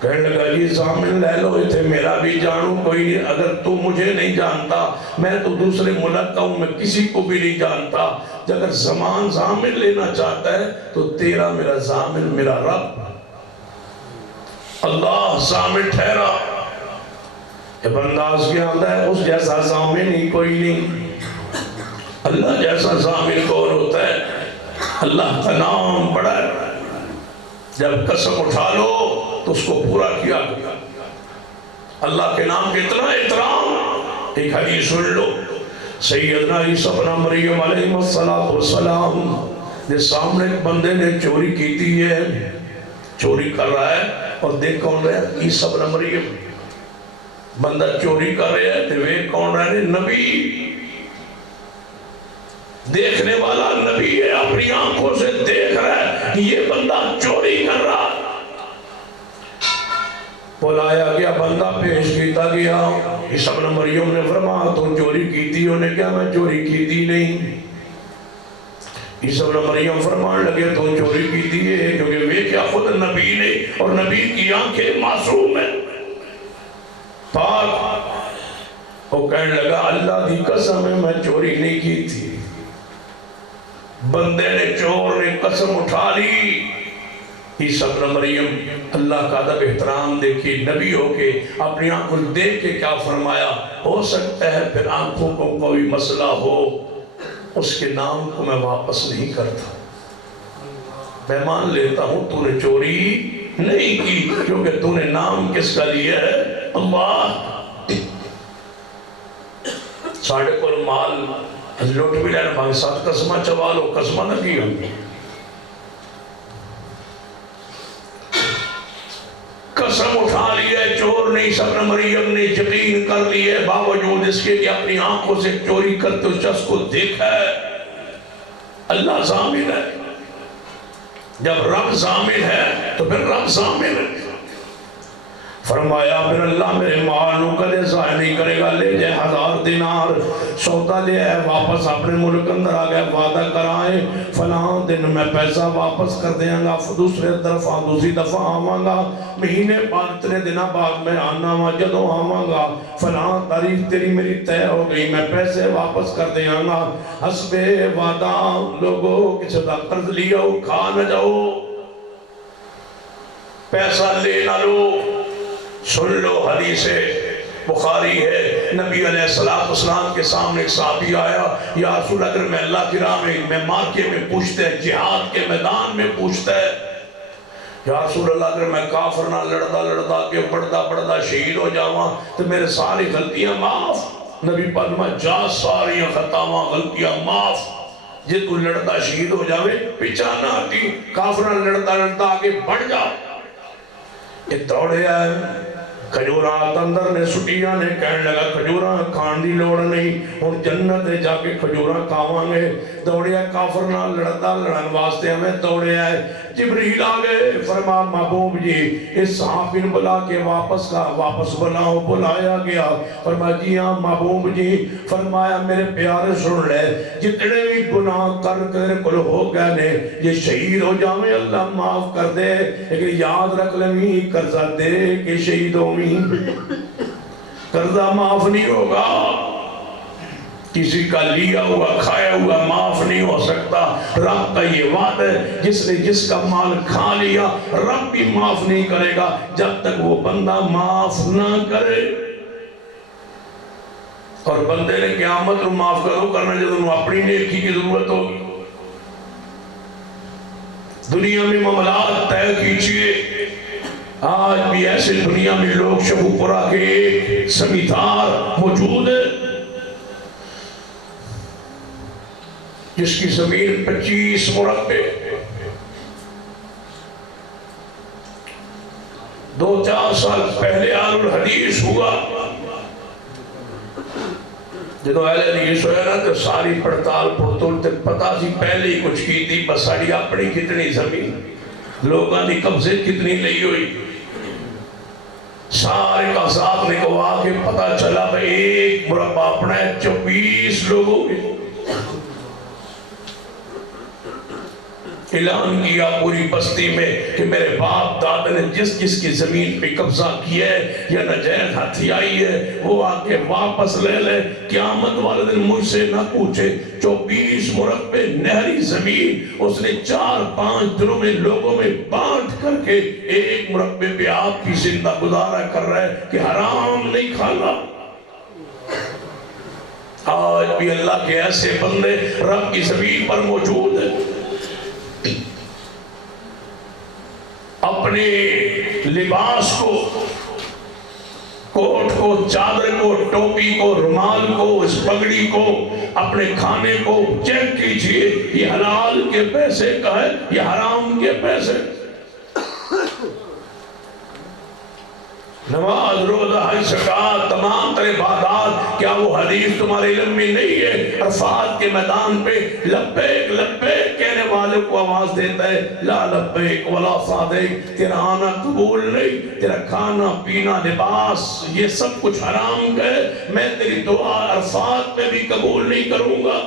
کہنے لگا یہ ضامن لے لو یہ تھے میرا بھی جانوں کوئی نہیں اگر تو مجھے نہیں جانتا میں تو دوسرے ملک کا ہوں میں کسی کو بھی نہیں جانتا اگر زمان ضامن لینا چاہتا ہے تو تیرا میرا ضامن میرا رب اللہ ضامن ٹھہرا یہ بندہ اس کے آتا ہے اس جیسا ضامن ہی کوئی نہیں اللہ جیسا ضامن کون ہوتا ہے اللہ کا نام بڑا ہے جب قسم اٹھا لو تو اس کو پورا کیا گیا اللہ کے نام کے اتنا احترام ایک حدیث سن لو سیدنا عیسیٰ ابن مریم علیہ السلام نے سامنے ایک بندے نے چوری کی تھی ہے چوری کر رہا ہے اور دیکھ کون رہا ہے عیسیٰ ابن مریم بندہ چوری کر رہا ہے دیکھ کون رہا ہے نبی دیکھنے والا نبی ہے اپنی آنکھوں سے دیکھ رہا ہے یہ بندہ چوری کر رہا بلایا گیا بندہ پیش کیتا گیا عیسیٰ ابن مریم نے فرمایا تو چوری کی تھی انہیں کیا میں چوری کی تھی نہیں عیسیٰ ابن مریم فرمان لگے تو چوری کی تھی ہے کیونکہ وہ کیا خود نبی نے اور نبی کی آنکھیں معصوم ہیں پاک وہ کہنے لگا اللہ دی قسم ہے میں چوری نہیں کی تھی بندے نے چور نے قسم اٹھا لی عیسیٰ ابن مریم اللہ کا ادب احترام دیکھی نبی ہو کے اپنی آنکھوں دیکھ کے کیا فرمایا ہو سکتا ہے پھر آنکھوں کو کوئی مسئلہ ہو اس کے نام کو میں واپس نہیں کرتا میں مان لیتا ہوں تو نے چوری نہیں کی کیونکہ تو نے نام کس کا لیا ہے اللہ ساڑھے کو مال لوٹ بھی لینا بھائی ساتھ قسمہ چوا لو قسمہ نہ کی ہوں قسم اٹھا لیا چور نے عیسیٰ ابن مریم نے یقین کر لیا باوجود اس کے کہ اپنی آنکھوں سے چوری کرتے اس شخص کو دیکھا ہے اللہ ضامن ہے جب رب ضامن ہے تو پھر رب ضامن ہے فرمایا پھر اللہ میرے مالوں کا لے ضائع نہیں کرے گا لے جائے 1000 دینار سودا لے آئے واپس اپنے ملک اندر آ گئے وعدہ کرائے فلاں دن میں پیسہ واپس کر دیں گا دوسری دفعہ آواں گا مہینے بعد اتنے دنوں بعد میں آنا ہوا جدوں آواں گا فلاں تاریخ تیری میری طے ہو گئی میں پیسے واپس کر دیں گا حسب وعدہ لوگوں کسی دا قرض لیا ہو کھا نہ جاؤ پیسہ لے نہ لو سن لو حدیث بخاری ہے نبی علیہ السلام کے سامنے ایک صحابی آیا یا رسول اگر میں اللہ کی راہ میں مارکے میں پوچھتے ہیں جہاد کے میدان میں پوچھتا ہے یا رسول اللہ اگر میں کافر نہ لڑتا کے بڑھتا شہید ہو جاواں تو میرے ساری غلطیاں معاف نبی فرمایا جا ساری خطاواں غلطیاں معاف جے تو لڑتا شہید ہو جاوے پیچھا نہ ہٹی کافر نہ لڑتا آگے بڑھ جا یہ دوڑے آئے کھجورات اندر نے سٹیاں نے کہنے لگا کھجوراں کھان دی لوڑ نہیں ہن جنت دے جا کے کھجوراں کھاواں گے دوڑیا کافر نال لڑن واسطے ہمیں دوڑیا ہے جبریل آ گئے فرما محبوب جی اس صحابی نے بلا کے واپس بلاؤ بلایا گیا فرما جی ہاں محبوب جی فرمایا میرے پیارے سن لے جتنے بھی گناہ کر تیرے کل ہو گئے نے یہ شہید ہو جاویں اللہ معاف کر دے لیکن یاد رکھ لیں قرضہ دے کہ شہید ہوں قرضہ معاف نہیں ہوگا کسی کا لیا ہوا کھایا ہوا معاف نہیں ہو سکتا رب کا یہ وعدہ ہے جس نے جس کا مال کھا لیا رب بھی معاف نہیں کرے گا جب تک وہ بندہ معاف نہ کرے اور بندے نے قیامت کو معاف کرو کرنا جب انہوں اپنی نیکی کی ضرورت ہوگی دنیا میں معاملات طے کیجئے آج بھی ایسے دنیا میں لوگ شبو پورا کے ایک سمیدار موجود ہے جس کی زمین 25 مربع 2-4 سال پہلے آل الحدیث ہوا جدو اہل حدیث ہویا نا تو ساری پڑتال پڑتول تے پتا سی پہلے ہی کچھ کی تھی بس ساری اپنی کتنی زمین لوگاں دی قبضے کتنی لئی ہوئی سارے قصاب نکوا کے پتا چلا بھئی ایک مربع اپنا ہے 24 لوگوں کے اعلان کیا پوری بستی میں کہ میرے باپ دادا نے جس جس کی زمین پہ قبضہ کیا ہے یا نجائز ہاتھی آئی ہے وہ آ کے واپس لے لے قیامت والے دن مجھ سے نہ پوچھے 24 مربع نہری زمین اس نے 4-5 دنوں میں لوگوں میں بانٹ کر کے ایک مربع پہ آپ کی زندہ گزارا کر رہا ہے کہ حرام نہیں کھانا آج بھی اللہ کے ایسے بندے رب کی زمین پر موجود ہیں اپنے لباس کو کوٹ کو چادر کو ٹوپی کو رومال کو اس پگڑی کو اپنے کھانے کو چیک کیجئے یہ حلال کے پیسے کا ہے یہ حرام کے پیسے نماز روزہ حج زکات تمام تر عبادات کیا وہ حدیث تمہارے علم میں نہیں ہے عرفات کے میدان پہ لبیک لبیک کہنے والے کو آواز دیتا ہے لا لبیک ولا صادق تیرا آنا قبول نہیں تیرا کھانا پینا لباس یہ سب کچھ حرام ہے میں تیری دعا عرفات میں بھی قبول نہیں کروں گا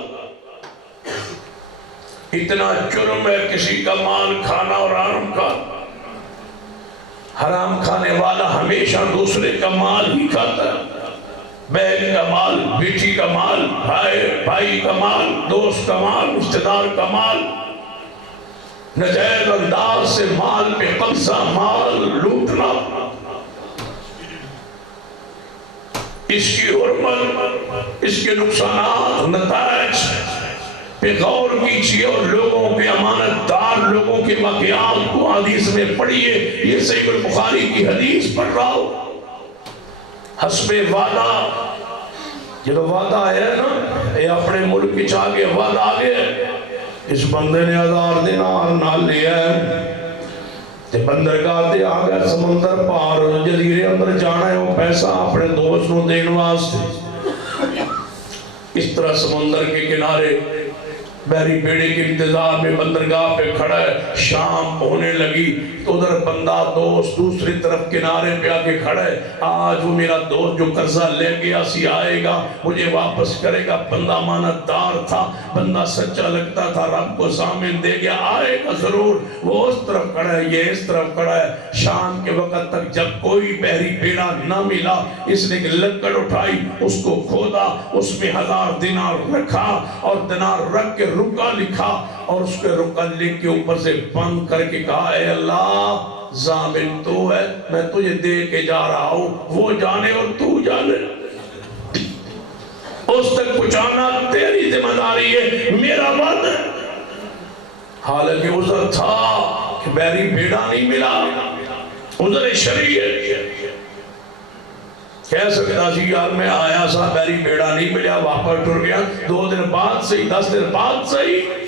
اتنا جرم ہے کسی کا مال کھانا اور حرام کا حرام کھانے والا ہمیشہ دوسرے کا مال ہی کھاتا ہے بہن کا مال بیٹی کا مال بھائی کا مال دوست کا مال رشتہ دار کا مال نجائز انداز سے مال پہ قبضہ مال لوٹنا اس کی حرمت اس کے نقصانات نتائج پہ غور کیجئے اور لوگوں کے امانت دار لوگوں کے واقعات کو حدیث میں پڑھئے یہ صحیح البخاری کی حدیث پڑھ رہا ہو حسب وعدہ جب وعدہ ہے نا یہ اپنے ملک کی چاہ کے وعدہ آگے اس بندے نے 1000 دینار نال لیا ہے تے بندرگاہ تے آگیا سمندر پار جزیرے اندر جانا ہے وہ پیسہ اپنے دوست نو دین واسطے اس طرح سمندر کے کنارے بحری بیڑے کے انتظار میں بندرگاہ پہ کھڑا ہے شام ہونے لگی تو ادھر بندہ دوست دوسری طرف کنارے پہ آکے کھڑا ہے آج وہ میرا دوست جو قرضہ لے گیا سی آئے گا مجھے واپس کرے گا بندہ امانت دار تھا بندہ سچا لگتا تھا رب کو ضامن دے گیا آئے گا ضرور وہ اس طرف کھڑا ہے یہ اس طرف کھڑا ہے شام کے وقت تک جب کوئی بحری بیڑا نہ ملا اس نے لکڑ اٹھائی اس کو کھودا اس میں 1000 دینار رکھا اور دینار رکھ کے رکا لکھا اور اس کے رکا لکھ کے اوپر سے بند کر کے کہا اے اللہ ضامن تو ہے میں تجھے دے کے جا رہا ہوں وہ جانے اور تو جانے اس تک پہنچانا تیری ذمہ داری ہے میرا وعدہ حالانکہ عذر تھا کہ بحری بیڑا نہیں ملا عذر شریعت کہہ سکتا سی یار میں آیا سا بحری بیڑا نہیں ملیا واپس ٹر گیا 2 دن بعد صحیح 10 دن بعد صحیح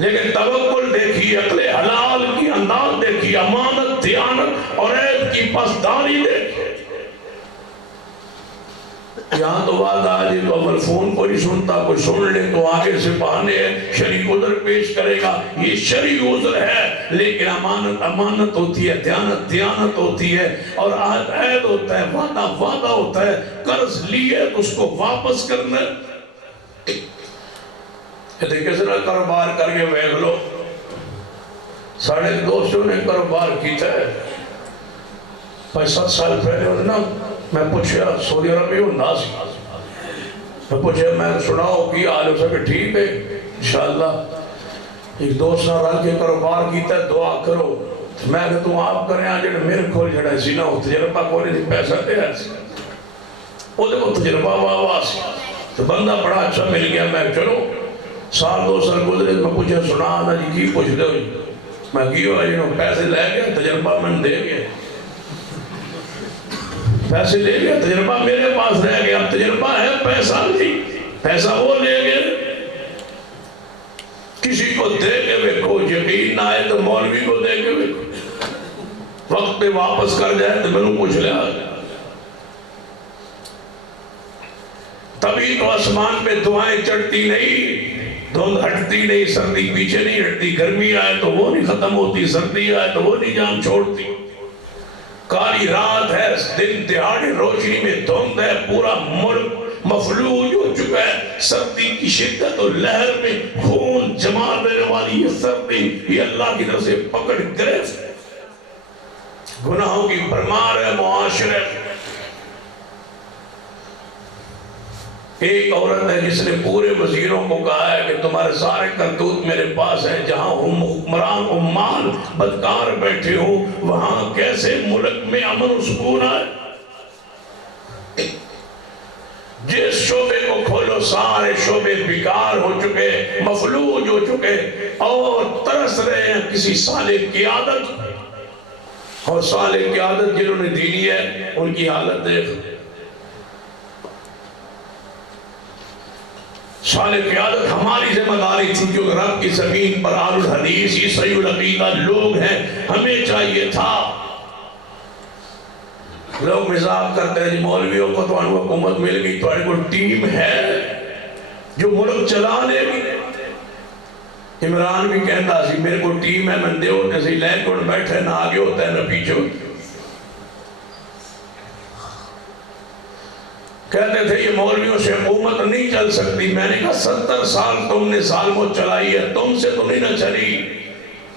لیکن توکل دیکھی، عقل حلال کی انداز دیکھی، امانت، دیانت اور عیب کی پاسداری دیکھی۔ یہاں تو بات آج تو اول فون کو نہیں سنتا، کوئی سن لے تو آگے سے بہانے شرعی عذر پیش کرے گا، یہ شرعی عذر ہے، لیکن امانت امانت ہوتی ہے، دیانت دیانت ہوتی ہے، اور عہد عہد ہوتا ہے، وعدہ وعدہ ہوتا ہے۔ قرض لیے تو اس کو واپس کرنا ہے۔ یہ کس نے کاروبار کر کے بیٹھ لو، ساڑھے دوستوں نے کاروبار کیتا ہے 5-7 سال پہلے انہوں نے میں پوچھا سعودی عرب میں ہونا سی، میں پوچھا میں سناؤ کی حال ہو سکے ٹھیک ہے انشاءاللہ، ایک دوست نے رل کے کاروبار کیتا ہے دعا کرو، میں کہ تم آپ کریں آج میرے کھول جڑا سی نہ ہو تجربہ کوئی نہیں پیسہ دے ایسے وہ دیکھو تجربہ واہ سی تو بندہ بڑا اچھا مل گیا، میں چلو 1-2 سال گزرے میں پوچھا سنا نا جی کی پوچھ دے ہوئی میں کیوں پیسے لے گیا تجربہ میں دے گیا، پیسے لے گیا تجربہ میرے پاس رہ گیا، اب تجربہ ہے پیسہ نہیں، پیسہ وہ لے گئے، کسی کو دے کے ویکھو، یقین نہ آئے تو مولوی کو دے کے ویکھو، وقت پہ واپس کر جائے تو میں نے پوچھ لیا، تبھی تو آسمان پہ دعائیں چڑھتی نہیں، دھند ہٹتی نہیں، سردی پیچھے نہیں ہٹتی، گرمی آئے تو وہ نہیں ختم ہوتی، سردی آئے تو وہ نہیں جان چھوڑتی، کالی رات ہے، دن دہاڑے روشنی میں دھند ہے، پورا ملک مفلوج ہو چکا ہے، سردی کی شدت اور لہر میں خون جما دینے والی یہ سردی، یہ اللہ کی طرف سے پکڑ گرفت، گناہوں کی بھرمار ہے معاشرے۔ ایک عورت ہے جس نے پورے وزیروں کو کہا ہے کہ تمہارے سارے کرتوت میرے پاس ہیں، جہاں حکمران عمال بدکار بیٹھے ہوں وہاں کیسے ملک میں امن و سکون آئے، جس شعبے کو کھولو سارے شعبے بیکار ہو چکے، مفلوج ہو چکے، اور ترس رہے ہیں کسی صالح قیادت، اور صالح قیادت جنہوں نے دینی ہے ان کی حالت دیکھ، صالح قیادت ہماری ذمہ داری تھی، جو رب کی زمین پر آل الحدیث یہ صحیح العقیدہ لوگ ہیں، ہمیں چاہیے تھا۔ لوگ مذاق کرتے ہیں جی مولویوں کو تو انہوں حکومت مل گئی تو انہوں ٹیم ہے جو ملک چلا لے گی، عمران بھی کہتا سی میرے کو ٹیم ہے میں دے ہوتے سی لے کر بیٹھے نہ آگے ہوتا ہے نہ پیچھے ہوتا ہے، کہتے تھے یہ مولویوں سے حکومت نہیں چل سکتی، میں نے کہا 70 سال تم نے ظالموں چلائی ہے، تم سے تو نہیں نہ چلی،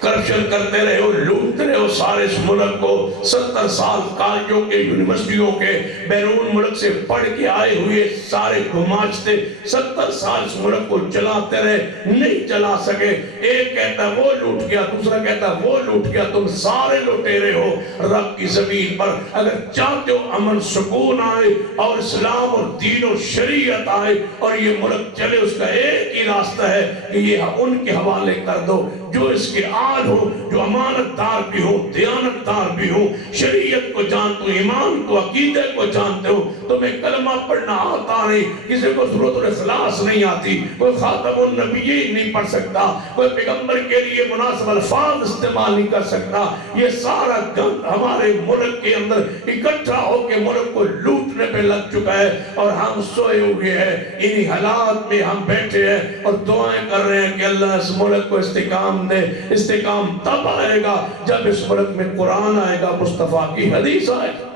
کرپشن کرتے رہے ہو، لوٹتے رہے ہو سارے اس ملک کو، 70 سال کالجوں کے یونیورسٹیوں کے بیرون ملک سے پڑھ کے آئے ہوئے سارے گماشتے 70 سال اس ملک کو چلاتے رہے، نہیں چلا سکے، ایک کہتا ہے وہ لوٹ گیا، دوسرا کہتا ہے وہ لوٹ گیا، تم سارے لوٹیرے ہو رب کی زمین پر، اگر چاہتے ہو امن سکون آئے اور اسلام اور دین و شریعت آئے اور یہ ملک چلے، اس کا ایک ہی راستہ ہے کہ یہ ان کے حوالے کر دو جو اس کے آل ہو، جو امانت دار بھی ہو، دیانت دار بھی ہو، شریعت کو جانتے ہو، ایمان کو، عقیدے کو جانتے ہو، تمہیں کلمہ پڑھنا آتا نہیں، کسی کو سورۃ الاخلاص نہیں آتی، کوئی خاتم النبیین نہیں پڑھ سکتا، کوئی پیغمبر کے لیے مناسب الفاظ استعمال نہیں کر سکتا، یہ سارا گند ہمارے ملک کے اندر اکٹھا ہو کے ملک کو لوٹنے پہ لگ چکا ہے، اور ہم سوئے ہوئے ہیں، انہی حالات میں ہم بیٹھے ہیں اور دعائیں کر رہے ہیں کہ اللہ اس ملک کو استحکام دے۔ استحکام تب آئے گا جب اس ملک میں قرآن آئے گا، مصطفیٰ کی حدیث آئے گا،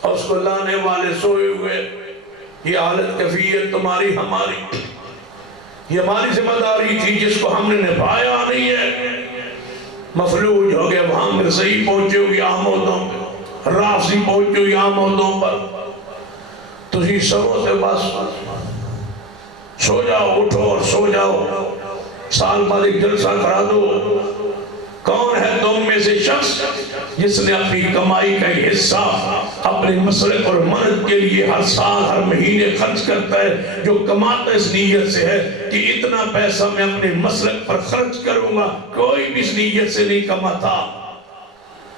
اور اس کو لانے والے سوئے ہوئے، یہ حالت کیفیت تمہاری ہماری، یہ ہماری ذمہ داری تھی جس کو ہم نے نبھایا نہیں ہے، مفلوج ہو گئے، وہاں مرزئی پہنچے ہوئی آمودوں پہ، رافضی پہنچے ہوئی آمودوں پر، تجھے سروں سے بس سو جاؤ، اٹھو اور سو جاؤ، سال بعد ایک جلسہ کرا دو، کون ہے تم میں سے شخص جس نے اپنی کمائی کا حصہ اپنے مسلک اور منت کے لیے ہر سال ہر مہینے خرچ کرتا ہے، جو کماتا اس نیت سے ہے کہ اتنا پیسہ میں اپنے مسلک پر خرچ کروں گا، کوئی بھی اس نیت سے نہیں کماتا۔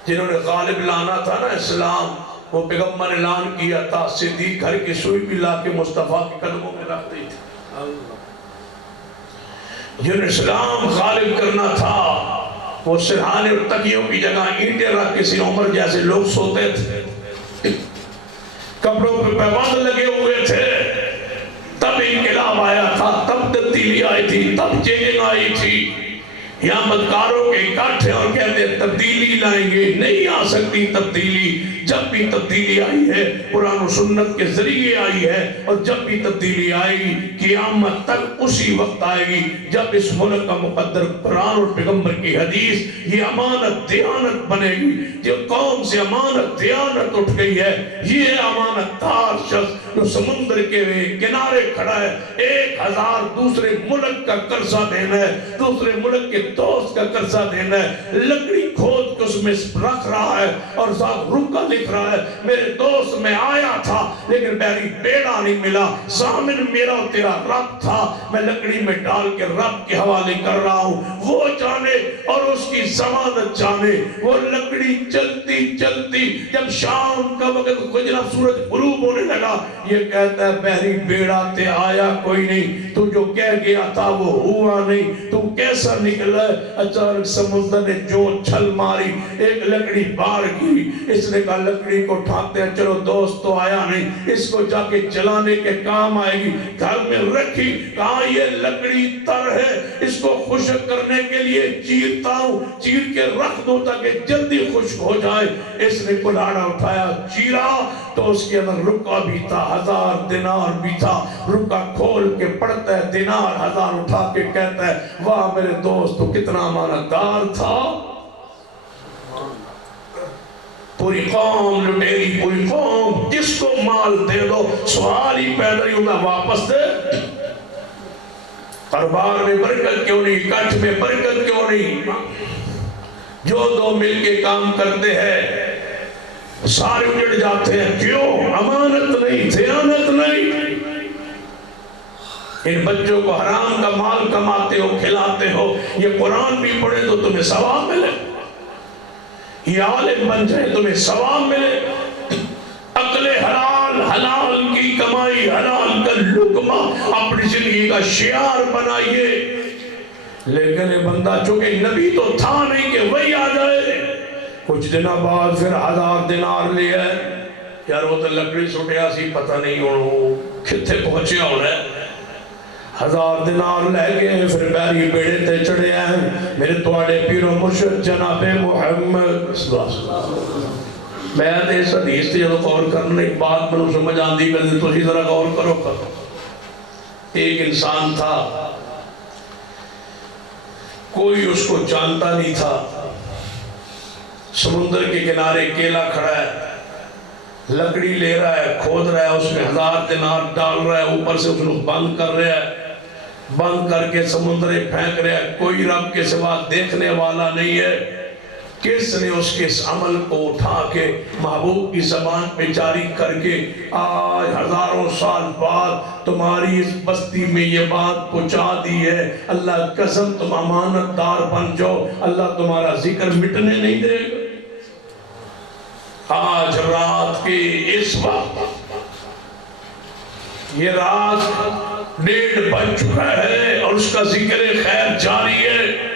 جنہوں نے غالب لانا تھا نا اسلام، وہ پیغمبر نے اعلان کیا تھا، صدیق گھر کی سوئی بھی لا کے مصطفیٰ کے قدموں میں رکھ دی تھی، جنہیں اسلام غالب کرنا تھا وہ سرہانے اور تکیوں کی جگہ اینٹیں رکھ کے سن عمر جیسے لوگ سوتے تھے، کپڑوں پہ پیوند لگے ہوئے تھے. تب انقلاب آیا تھا، تب تبدیلی آئی تھی، تب چینجنگ آئی تھی. یہاں بدکاروں کے اکٹھے اور کہتے ہیں تبدیلی لائیں گے. نہیں آ سکتی تبدیلی. جب بھی تبدیلی آئی ہے قرآن و سنت کے ذریعے آئی ہے، اور جب بھی تبدیلی آئے گی قیامت تک اسی وقت آئے گی جب اس ملک کا مقدر قرآن اور پیغمبر کی حدیث یہ امانت دیانت بنے گی. جو قوم سے امانت دیانت اٹھ گئی ہے، یہ امانت دار شخص جو سمندر کے کنارے کھڑا ہے، 1000 دوسرے ملک کا قرضہ دینا ہے، دوسرے ملک کے دوست کا قرضہ دینا ہے، لکڑی کھود کے اس میں رکھ رہا ہے اور ساتھ رکا لکھ رہا ہے میرے دوست میں آیا تھا لیکن میری بیڑا نہیں ملا، ضامن میرا اور تیرا رب تھا، میں لکڑی میں ڈال کے رب کے حوالے کر رہا ہوں، وہ جانے اور اس کی ضمانت جانے. وہ لکڑی چلتی چلتی جب شام کا وقت جناب سورج غروب ہونے لگا، یہ کہتا ہے بحری بیڑا تے آیا کوئی نہیں، تو جو کہہ گیا تھا وہ ہوا نہیں، تو کیسا نکلا ہے. اچانک سمندر نے جو چھل ماری، ایک لکڑی بار کی. اس نے کہا لکڑی کو اٹھاتے ہیں، چلو دوست تو آیا نہیں، اس کو جا کے جلانے کے کام آئے گی. گھر میں رکھی، کہا یہ لکڑی تر ہے، اس کو خشک کرنے کے لیے چیرتا ہوں، چیر کے رکھ دو تاکہ جلدی خشک ہو جائے. اس نے کلاڑا اٹھایا، چیرا تو اس کے اندر رکا بھی تھا، 1000 دینار بھی تھا. رکا کھول کے پڑتا ہے، دینار 1000 اٹھا کے کہتا ہے واہ میرے دوست تو کتنا امانتدار تھا. پوری قوم لٹیری، پوری قوم جس کو مال دے دو سوال ہی پیدا ہی ہوتا واپس دے. کاروبار میں برکت کیوں نہیں، کٹ میں برکت کیوں نہیں. جو دو مل کے کام کرتے ہیں سارے اجڑ جاتے ہیں. کیوں؟ امانت نہیں، دیانت نہیں. ان بچوں کو حرام کا مال کماتے ہو، کھلاتے ہو. یہ قرآن بھی پڑھے تو تمہیں ثواب ملے، یہ عالم بن جائے تمہیں ثواب ملے. عقل حلال، حلال کی کمائی، حلال کا لقمہ اپنی زندگی کا شعار بنائیے. لیکن یہ بندہ چونکہ نبی تو تھا نہیں کہ وہی آ جائے. کچھ دنوں بعد پھر 1000 دینار لیا ہے. یار وہ تو لکڑی سٹیا سی، پتہ نہیں ہوں کتنے پہنچے ہونا ہے. 1000 دینار لے گئے، پھر بحری بیڑے تے چڑھے ہیں. میرے تواڈے پیر و مرشد جناب محمد صلی اللہ علیہ وسلم. میں تے اس حدیث تے جدوں غور کرنا ایک بات مجھے سمجھ آندی کہ تسی ذرا غور کرو. ایک انسان تھا، کوئی اس کو جانتا نہیں تھا. سمندر کے کنارے کیلا کھڑا ہے، لکڑی لے رہا ہے، کھود رہا ہے، اس میں 1000 دینار ڈال رہا ہے، اوپر سے اس کو بند کر رہا ہے، بند کر کے سمندر پھینک رہا ہے. کوئی رب کے سوا دیکھنے والا نہیں ہے. کس نے اس کے اس عمل کو اٹھا کے محبوب کی زبان پہ جاری کر کے آج ہزاروں سال بعد تمہاری اس بستی میں یہ بات پہنچا دی ہے. اللہ قسم تم امانت دار بن جاؤ، اللہ تمہارا ذکر مٹنے نہیں دے گا. آج رات کے اس وقت یہ رات 1:30 بج چکا ہے اور اس کا ذکر خیر جاری ہے.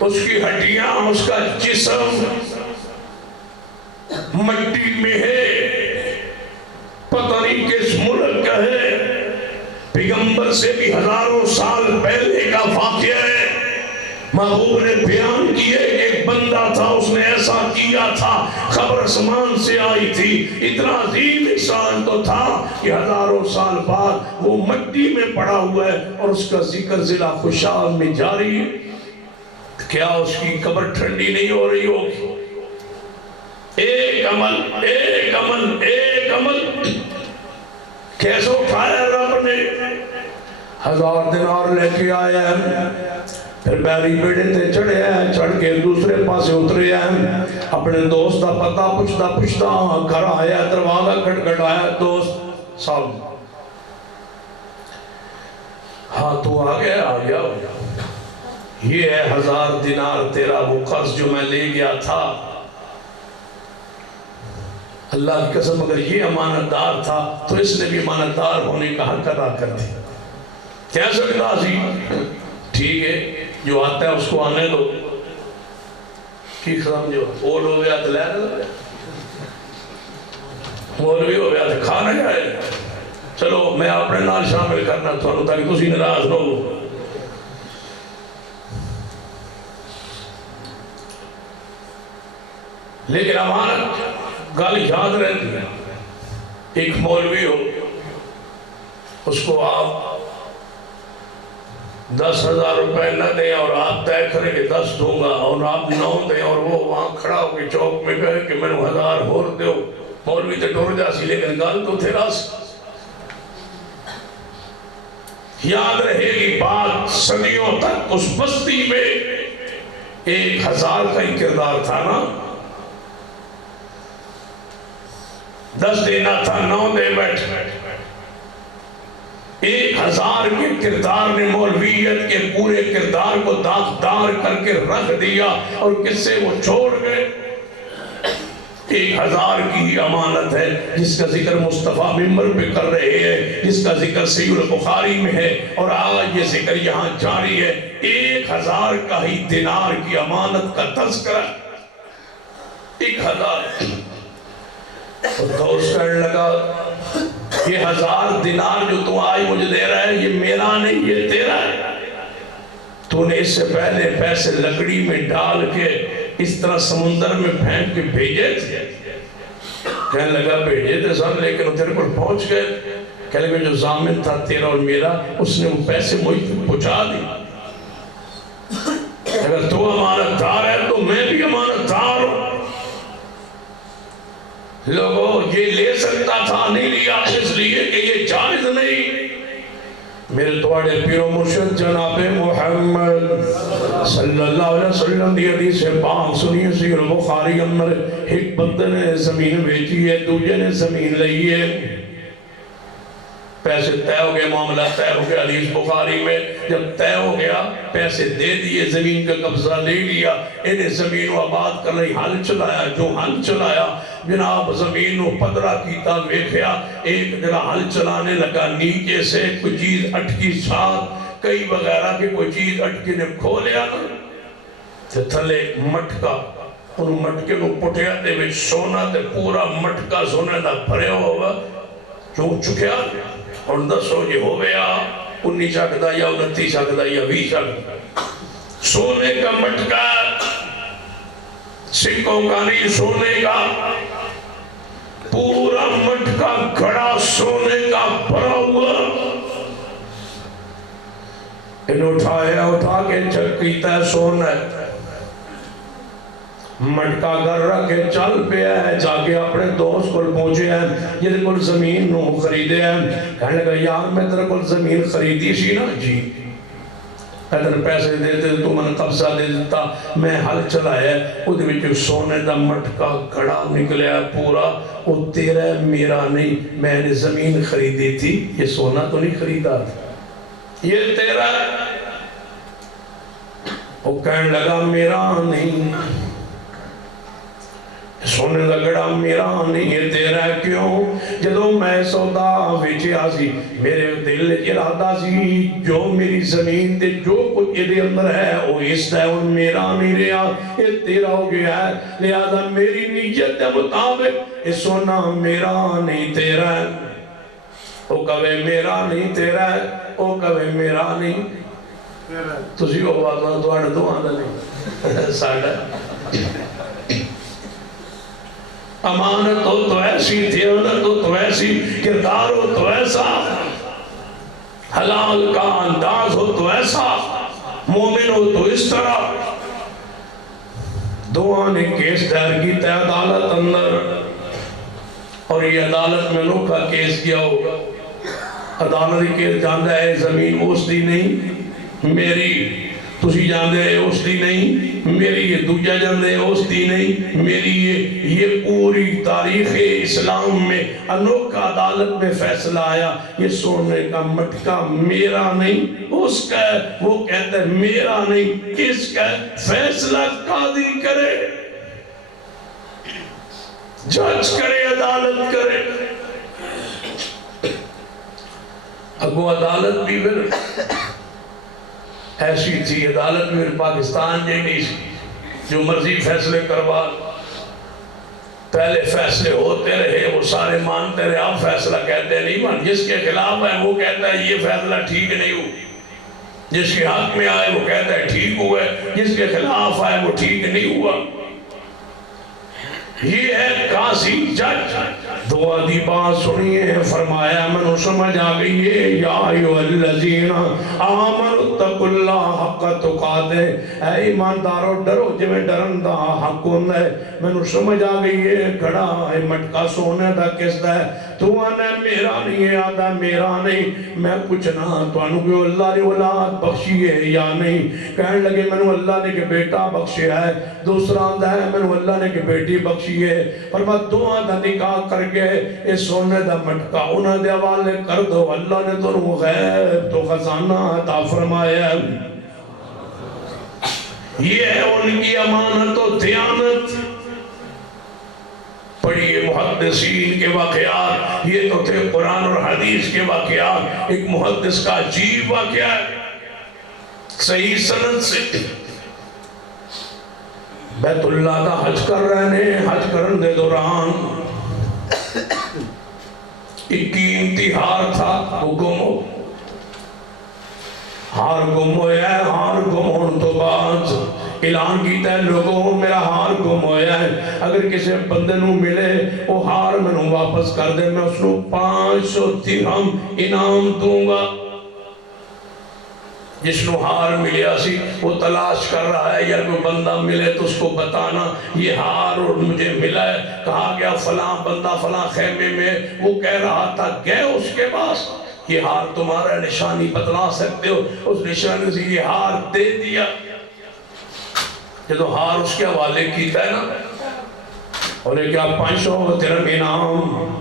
اس کی ہڈیاں، اس کا جسم مٹی میں ہے، پتہ نہیں کس ملک کا ہے. پیغمبر سے بھی ہزاروں سال پہلے کا واقعہ ہے. محبوب نے بیان کیے کہ ایک بندہ تھا، اس نے ایسا کیا تھا، خبر آسمان سے آئی تھی. اتنا عظیم انسان تو تھا کہ ہزاروں سال بعد وہ مٹی میں پڑا ہوا ہے اور اس کا ذکر ضلع خوشحال میں جاری ہے. کیا اس کی قبر ٹھنڈی نہیں ہو رہی ہوگی؟ ایک عمل، ایک عمل، ایک عمل کیسے اٹھایا رب نے. 1000 دینار لے کے آیا ہے، پھر بحری بیڑے تے چڑھے ہیں، چڑھ کے دوسرے پاسے اترے ہیں. اپنے دوست کا پتہ پوچھتا گھر آیا، دروازہ کھٹکھٹایا. دوست صاحب ہاں تو آ گیا. یہ ہے 1000 دینار تیرا وہ قرض جو میں لے گیا تھا. اللہ کی قسم اگر یہ امانتدار تھا تو اس نے بھی امانتدار ہونے کا حق ادا کر دیا. کیسے راضی ٹھیک ہے جو آتا ہے اس کو آنے دو کی سمجھو اور ہو گیا تو لے دو اور بھی ہو گیا تو کھانا جائے چلو میں اپنے نال شامل کرنا تھوڑا تاکہ تسی ناراض نہ ہو لیکن امانت گل یاد رہتی ہے ایک مولوی ہو اس کو آپ 10,000 روپے نہ دیں اور آپ طے کریں کہ 10 دوں گا اور آپ 9 دیں اور وہ وہاں کھڑا ہو کے چوک میں کہے کہ میں نے 1000 اور دیو مولوی تے ڈر جا سی لیکن گل تو تیرا یاد رہے گی بات صدیوں تک اس بستی میں 1000 کا ہی کردار تھا نا 10 دینا تھا 9 دے بیٹھ 1000 کے کردار نے مولویت کے پورے کردار کو داغدار کر کے رکھ دیا اور کس سے وہ چھوڑ گئے 1000 کی ہی امانت ہے جس کا ذکر مصطفیٰ ممبر پہ کر رہے ہیں جس کا ذکر صحیح البخاری میں ہے اور آج یہ ذکر یہاں جاری ہے 1000 کا ہی دینار کی امانت کا تذکرہ 1000 اور دوست کرنے لگا یہ 1000 دینار جو تو آج مجھے دے رہا ہے یہ میرا نہیں یہ تیرا ہے تو نے اس سے پہلے پیسے لکڑی میں ڈال کے اس طرح سمندر میں پھینک کے بھیجے تھے کہنے لگا بھیجے تھے سب لیکن وہ تیرے پر پہنچ گئے کہنے لگا جو ضامن تھا تیرا اور میرا اس نے وہ پیسے مجھ پہنچا دی اگر تو امانت دار ہے تو میں بھی امانت دار ہوں لوگوں یہ لے سکتا تھا نہیں لیا اس لیے کہ یہ جائز نہیں میرے توڑے پیر و مرشد جناب محمد صلی اللہ علیہ وسلم دی حدیث پاک سنیے صحیح البخاری اندر ایک بندے نے زمین بیچی ہے دوسرے نے زمین لئی ہے پیسے طے ہو گئے معاملہ طے ہو گیا حدیث بخاری میں جب طے ہو گیا پیسے دے دیے زمین کا قبضہ لے لیا انہیں زمین و آباد کر رہی حل چلایا جو حل چلایا جناب زمین و پدرہ کیتا ویکھیا ایک جگہ حل چلانے لگا نیچے سے کوئی چیز اٹکی ساتھ کئی وغیرہ کی کوئی چیز اٹکی نے کھولیا تے تھلے مٹکا ان مٹکے نو پٹھیا تے وچ سونا تے پورا مٹکا سونے دا بھریا ہوا چون چکیا اور دسو یہ ہو گیا 19 شکدہ یا 29 شکدہ یا 20 شکدہ سونے کا مٹکا سکوں کا نہیں سونے کا پورا مٹکا گھڑا سونے کا بھرا ہوا ان اٹھا کے چک کیتا ہے سونا مٹکا گھر رکھ کے چل پہ ہے جا کے اپنے دوست کو پہنچے ہیں یہ کل زمین نو خریدے ہیں کہنے لگا یار میں تیرے کل زمین خریدی سی نا جی ادھر پیسے دیتے تو من قبضہ دے دیتا میں حل چلایا وہ جو سونے دا مٹکا گھڑا نکلیا پورا وہ تیرا ہے میرا نہیں میں نے زمین خریدی تھی یہ سونا تو نہیں خریدا تھا یہ تیرا ہے وہ کہنے لگا میرا نہیں سونے لگڑا میرا نہیں ہے تیرا کیوں جدو میں سودا ویچیا سی میرے دل ارادہ سی جو میری زمین تے جو کچھ یہ اندر ہے وہ اس ہے اور میرا نہیں رہا یہ تیرا ہو گیا ہے لہذا میری نیت کے مطابق یہ سونا میرا نہیں تیرا ہے وہ کہے میرا نہیں تیرا ہے وہ کہے میرا نہیں تسی وہ بات تو آنے دو آنے نہیں ساڑھا امانت ہو تو ایسی دیانت ہو تو ایسی کردار ہو تو ایسا حلال کا انداز ہو تو ایسا مومن ہو تو اس طرح دعا نے کیس دائر کی تے عدالت اندر اور یہ عدالت میں نوکا کیس کیا ہوگا عدالت کیس جاندہ ہے زمین اس دی نہیں میری تسی جاندے ہیں اس دی نہیں میری یہ دوجہ جاندے ہیں اس دی نہیں میری یہ پوری تاریخ اسلام میں انوکھا عدالت میں فیصلہ آیا یہ سونے کا مٹکا میرا نہیں اس کا ہے وہ کہتا ہے میرا نہیں کس کا ہے فیصلہ قاضی کرے جج کرے عدالت کرے اگو عدالت بھی پھر ایسی تھی عدالت میں پاکستان جیسی جو مرضی فیصلے کروا، پہلے فیصلے ہوتے رہے وہ سارے مانتے رہے، اب فیصلہ کہتے نہیں مان، جس کے خلاف ہے وہ کہتا ہے یہ فیصلہ ٹھیک نہیں ہو، جس کے حق میں آئے وہ کہتا ہے ٹھیک ہوا ہے، جس کے خلاف آئے وہ ٹھیک نہیں ہوا۔ یہ ہے قاضی جج۔ دعا دی بات سنیے، فرمایا منو سمجھ آ گئی ہے، یا ایھا الذین آمنوا اتقوا اللہ حق تقاتے، اے ایماندارو ڈرو جویں ڈرن دا حق ہوندا ہے۔ منو سمجھ آ گئی ہے کھڑا ہے مٹکا سونے دا کس دا ہے، تو آنا میرا نہیں ہے، آدھا میرا نہیں، میں پوچھنا تو انہوں کہ اللہ نے اولاد بخشی ہے یا نہیں، کہنے لگے منو اللہ نے کہ بیٹا بخشیا ہے، دوسرا آدھا ہے منو اللہ نے کہ بیٹی بخشی ہے، فرما دعا دا نکاح کر کے اس سونے دا مٹکا انہاں دے حوالے کر دو، اللہ نے تو غیب تو خزانہ عطا فرمایا ہے۔ یہ ہے ان کی امانت و دیانت۔ پڑھیے محدثین کے واقعات، یہ تو تھے قرآن اور حدیث کے واقعات۔ ایک محدث کا عجیب واقعہ ہے صحیح سند سے، بیت اللہ دا حج کر رہے ہیں، حج کرن دے دوران ایک قیمتی ہار تھا، وہ گم ہو، ہار گم ہویا ہے، ہار گم ہون تو بعد اعلان کیتا ہے لوگوں میرا ہار گم ہویا ہے، اگر کسی بندے نو ملے وہ ہار میں نو واپس کر دے، میں اس نو 500 درہم انعام دوں گا۔ جس نو ہار ملیا سی وہ تلاش کر رہا ہے، یا کوئی بندہ ملے تو اس کو بتانا یہ ہار اور مجھے ملا ہے، کہا گیا فلاں بندہ فلاں خیمے میں، وہ کہہ رہا تھا گئے اس کے پاس، یہ ہار تمہارا نشانی بتلا سکتے ہو، اس نشانی سے یہ ہار دے دیا۔ جدو ہار اس کے حوالے کیتا ہے نا، اور یہ کیا 500 درہم انعام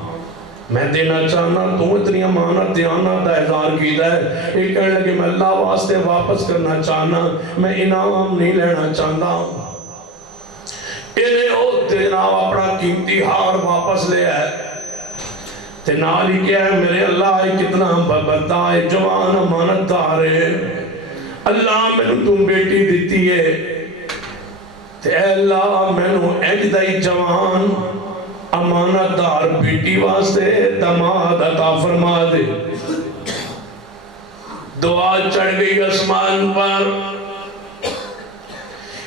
میں دینا چاہنا، تو اتنی امانت دیانت دا اظہار کیتا ہے، یہ کہنے لگے میں اللہ واسطے واپس کرنا چاہنا، میں انعام نہیں لینا چاہتا۔ انہیں او جناب اپنا قیمتی ہار واپس لے آئے، تے نال ہی کیا ہے میرے اللہ کتنا بندہ ہے، جوان امانت دار ہے، اللہ میں نے تم بیٹی دیتی ہے، تے اے اللہ میں نے اجدائی جوان امانت دار بیٹی واسطے دماد عطا فرما دے۔ دعا چڑھ گئی آسمان پر،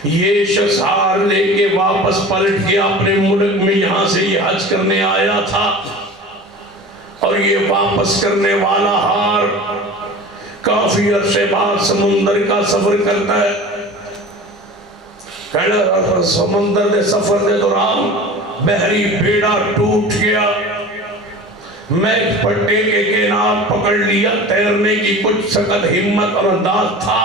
یہ شخص ہار لے کے واپس پلٹ کے اپنے ملک میں یہاں سے یہ حج کرنے آیا تھا، اور یہ واپس کرنے والا ہار کافی عرصے بعد سمندر کا سفر کرتا ہے۔ کہنا سمندر دے سفر دے دوران بحری بیڑا ٹوٹ گیا، میں ایک پٹے کے کنار پکڑ لیا، تیرنے کی کچھ سخت ہمت اور انداز تھا،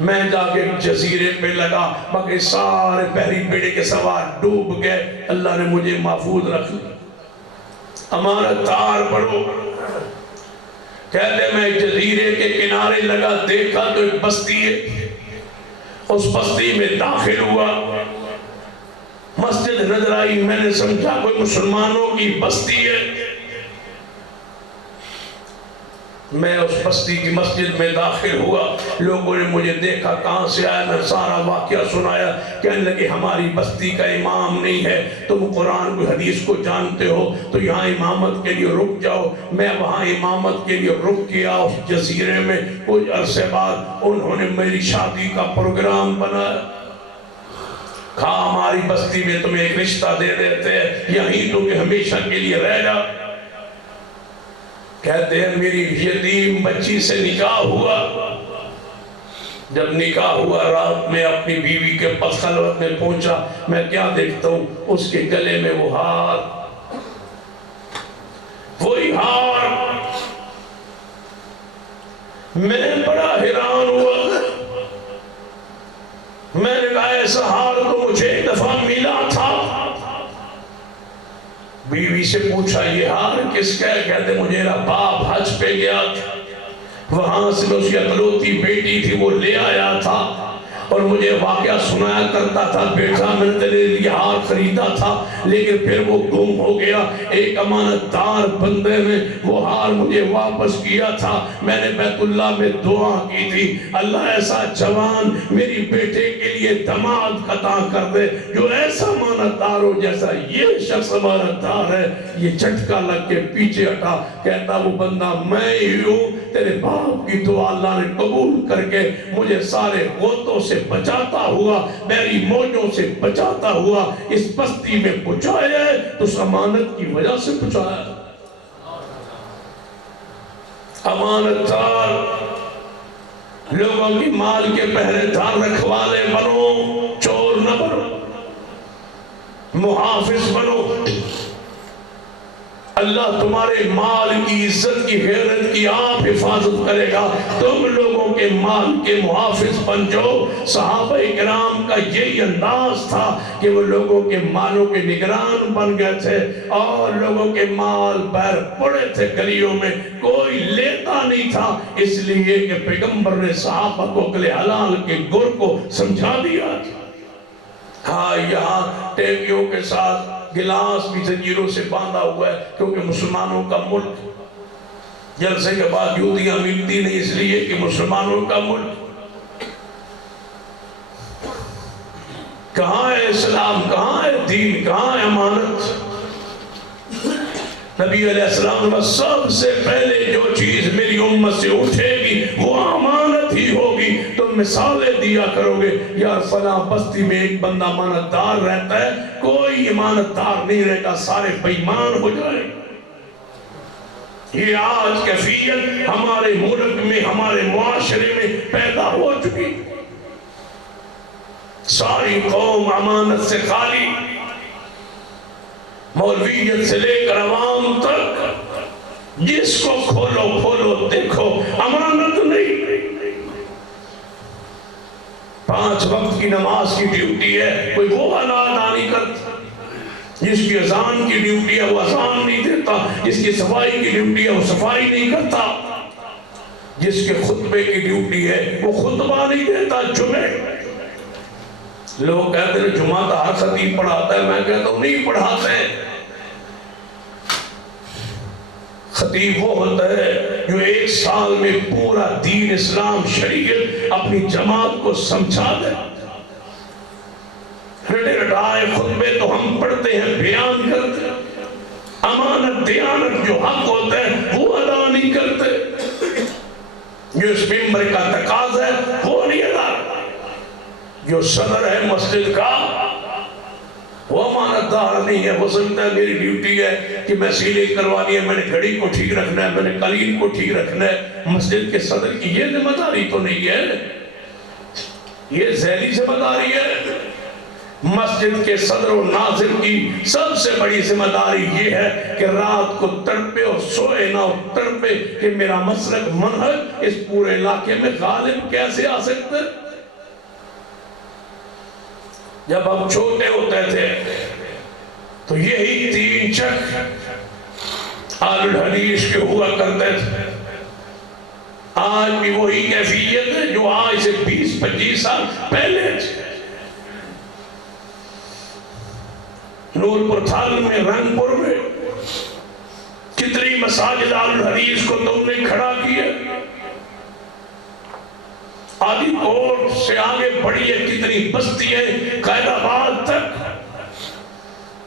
میں جا کے جزیرے پہ لگا، باقی سارے بحری بیڑے کے سوار ڈوب گئے، اللہ نے مجھے محفوظ رکھ لی۔ امانت دار پڑھو، کہتے میں جزیرے کے کنارے لگا، دیکھا تو ایک بستی ہے، اس بستی میں داخل ہوا، مسجد نظر آئی، میں نے سمجھا کوئی مسلمانوں کی بستی ہے، میں اس بستی کی مسجد میں داخل ہوا، لوگوں نے مجھے دیکھا کہاں سے آیا، میں سارا واقعہ سنایا، کہنے لگے ہماری بستی کا امام نہیں ہے، تم قرآن کو حدیث کو جانتے ہو تو یہاں امامت کے لیے رک جاؤ۔ میں وہاں امامت کے لیے رک گیا اس جزیرے میں، کچھ عرصے بعد انہوں نے میری شادی کا پروگرام بنایا، کہا ہماری بستی میں تمہیں ایک رشتہ دے دیتے ہیں، یہیں تو کہ ہمیشہ کے لیے رہ جا۔ کہتے ہیں میری یتیم بچی سے نکاح ہوا، جب نکاح ہوا رات میں اپنی بیوی کے پاس خلوت میں پہنچا، میں کیا دیکھتا ہوں اس کے گلے میں وہ ہار، وہی ہار، میں بڑا حیران ہوا، میں نے کہا ایسا ہار تو مجھے ایک دفعہ ملا تھا۔ بیوی سے پوچھا یہ ہار کس کا ہے؟ کہتے مجھے میرا باپ حج پہ گیا تھا، وہاں سے میں اس کی اکلوتی بیٹی تھی وہ لے آیا تھا، اور مجھے واقعہ سنایا کرتا تھا، بیٹا میں نے تیرے لیے ہار خریدا تھا لیکن پھر وہ گم ہو گیا، ایک امانت دار بندے نے وہ ہار مجھے واپس کیا تھا، میں نے بیت اللہ میں دعا کی تھی، اللہ ایسا جوان میری بیٹے کے لیے داماد عطا کر دے جو ایسا امانت دار ہو جیسا یہ شخص امانت دار ہے۔ یہ جھٹکا لگ کے پیچھے ہٹا، کہتا وہ بندہ میں ہی ہوں، تیرے باپ کی دعا اللہ نے قبول کر کے مجھے سارے غوطوں سے بچاتا ہوا، میری موجوں سے بچاتا ہوا اس بستی میں پہنچایا ہے، تو اس امانت کی وجہ سے پہنچایا ہے۔ امانت دار لوگوں کی مال کے پہرے دار رکھوالے بنو، چور نہ بنو، محافظ بنو۔ اللہ تمہارے مال کی عزت کی غیرت کی آپ حفاظت کرے گا، تم لوگوں کے مال کے محافظ بن جاؤ۔ صحابہ کرام کا یہی انداز تھا کہ وہ لوگوں کے مالوں کے نگران بن گئے تھے، اور لوگوں کے مال بہر پڑے تھے گلیوں میں، کوئی لیتا نہیں تھا، اس لیے کہ پیغمبر نے صحابہ کو اکل حلال کے گر کو سمجھا دیا۔ ہاں یہاں ٹیکیوں کے ساتھ گلاس بھی زنجیروں سے باندھا ہوا ہے، کیونکہ مسلمانوں کا ملک، جلسے کے بعد یہودیاں ملتی نہیں اس لیے کہ مسلمانوں کا ملک۔ کہاں ہے اسلام، کہاں ہے دین، کہاں ہے امانت؟ نبی علیہ السلام نے سب سے پہلے جو چیز میری امت سے اٹھے گی وہ امانت ہی ہوگی، تم مثالیں دیا کرو گے، یار فلاں بستی میں ایک بندہ امانت دار رہتا ہے، کوئی امانت دار نہیں رہے گا، سارے بے ایمان ہو جائے۔ یہ آج کیفیت ہمارے ملک میں، ہمارے معاشرے میں پیدا ہو چکی، ساری قوم امانت سے خالی، مولویت سے لے کر عوام تک، جس کو کھولو کھولو دیکھو امانت نہیں۔ 5 وقت کی نماز کی ڈیوٹی ہے، کوئی وہ ادا نہیں کرتا، جس کی اذان کی ڈیوٹی ہے وہ اذان نہیں دیتا، جس کی صفائی کی ڈیوٹی ہے وہ صفائی نہیں کرتا، جس کے خطبے کی ڈیوٹی ہے وہ خطبہ نہیں دیتا۔ جمعے لوگ کہتے ہیں جمعہ تو ہر خطیب پڑھاتا ہے، میں کہتا ہوں نہیں پڑھاتے۔ خطیب وہ ہوتا ہے جو 1 سال میں پورا دین اسلام شریعت اپنی جماعت کو سمجھا دے۔ رٹے رٹائے خطبے تو ہم پڑھتے ہیں، بیان کرتے ہیں، امانت دیانت جو حق ہوتا ہے وہ ادا نہیں کرتے، جو اس ممبر کا تقاضا ہے وہ نہیں ادا کرتے۔ جو صدر ہے مسجد کا وہ امانت دار نہیں ہے، وہ سمجھتا ہے میری ڈیوٹی ہے کہ میں سیلنگ کروانی ہے، میں نے گھڑی کو ٹھیک رکھنا ہے، میں نے قالین کو ٹھیک رکھنا ہے۔ مسجد کے صدر کی یہ ذمہ داری تو نہیں ہے، یہ ذیلی ذمہ داری ہے۔ مسجد کے صدر و ناظر کی سب سے بڑی ذمہ داری یہ ہے کہ رات کو تڑپے اور سوئے نہ تڑپے کہ میرا مسلک منہج اس پورے علاقے میں غالب کیسے آ سکتے۔ جب ہم چھوٹے ہوتے تھے تو یہی 3 چک اہل الحدیث کے ہوا کرتے تھے، آج بھی وہی کیفیت ہے جو آج سے 20-25 سال پہلے تھے۔ نور پور تھال میں، رنگ پور میں کتنی مساجد اہل الحدیث کو تم نے کھڑا کیا، آدھی کوٹ سے آگے بڑی ہے کتنی بستیاں، قائد آباد تک،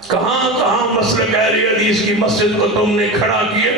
کہاں کہاں مسلک اہل حدیث کی مسجد کو تم نے کھڑا کیا۔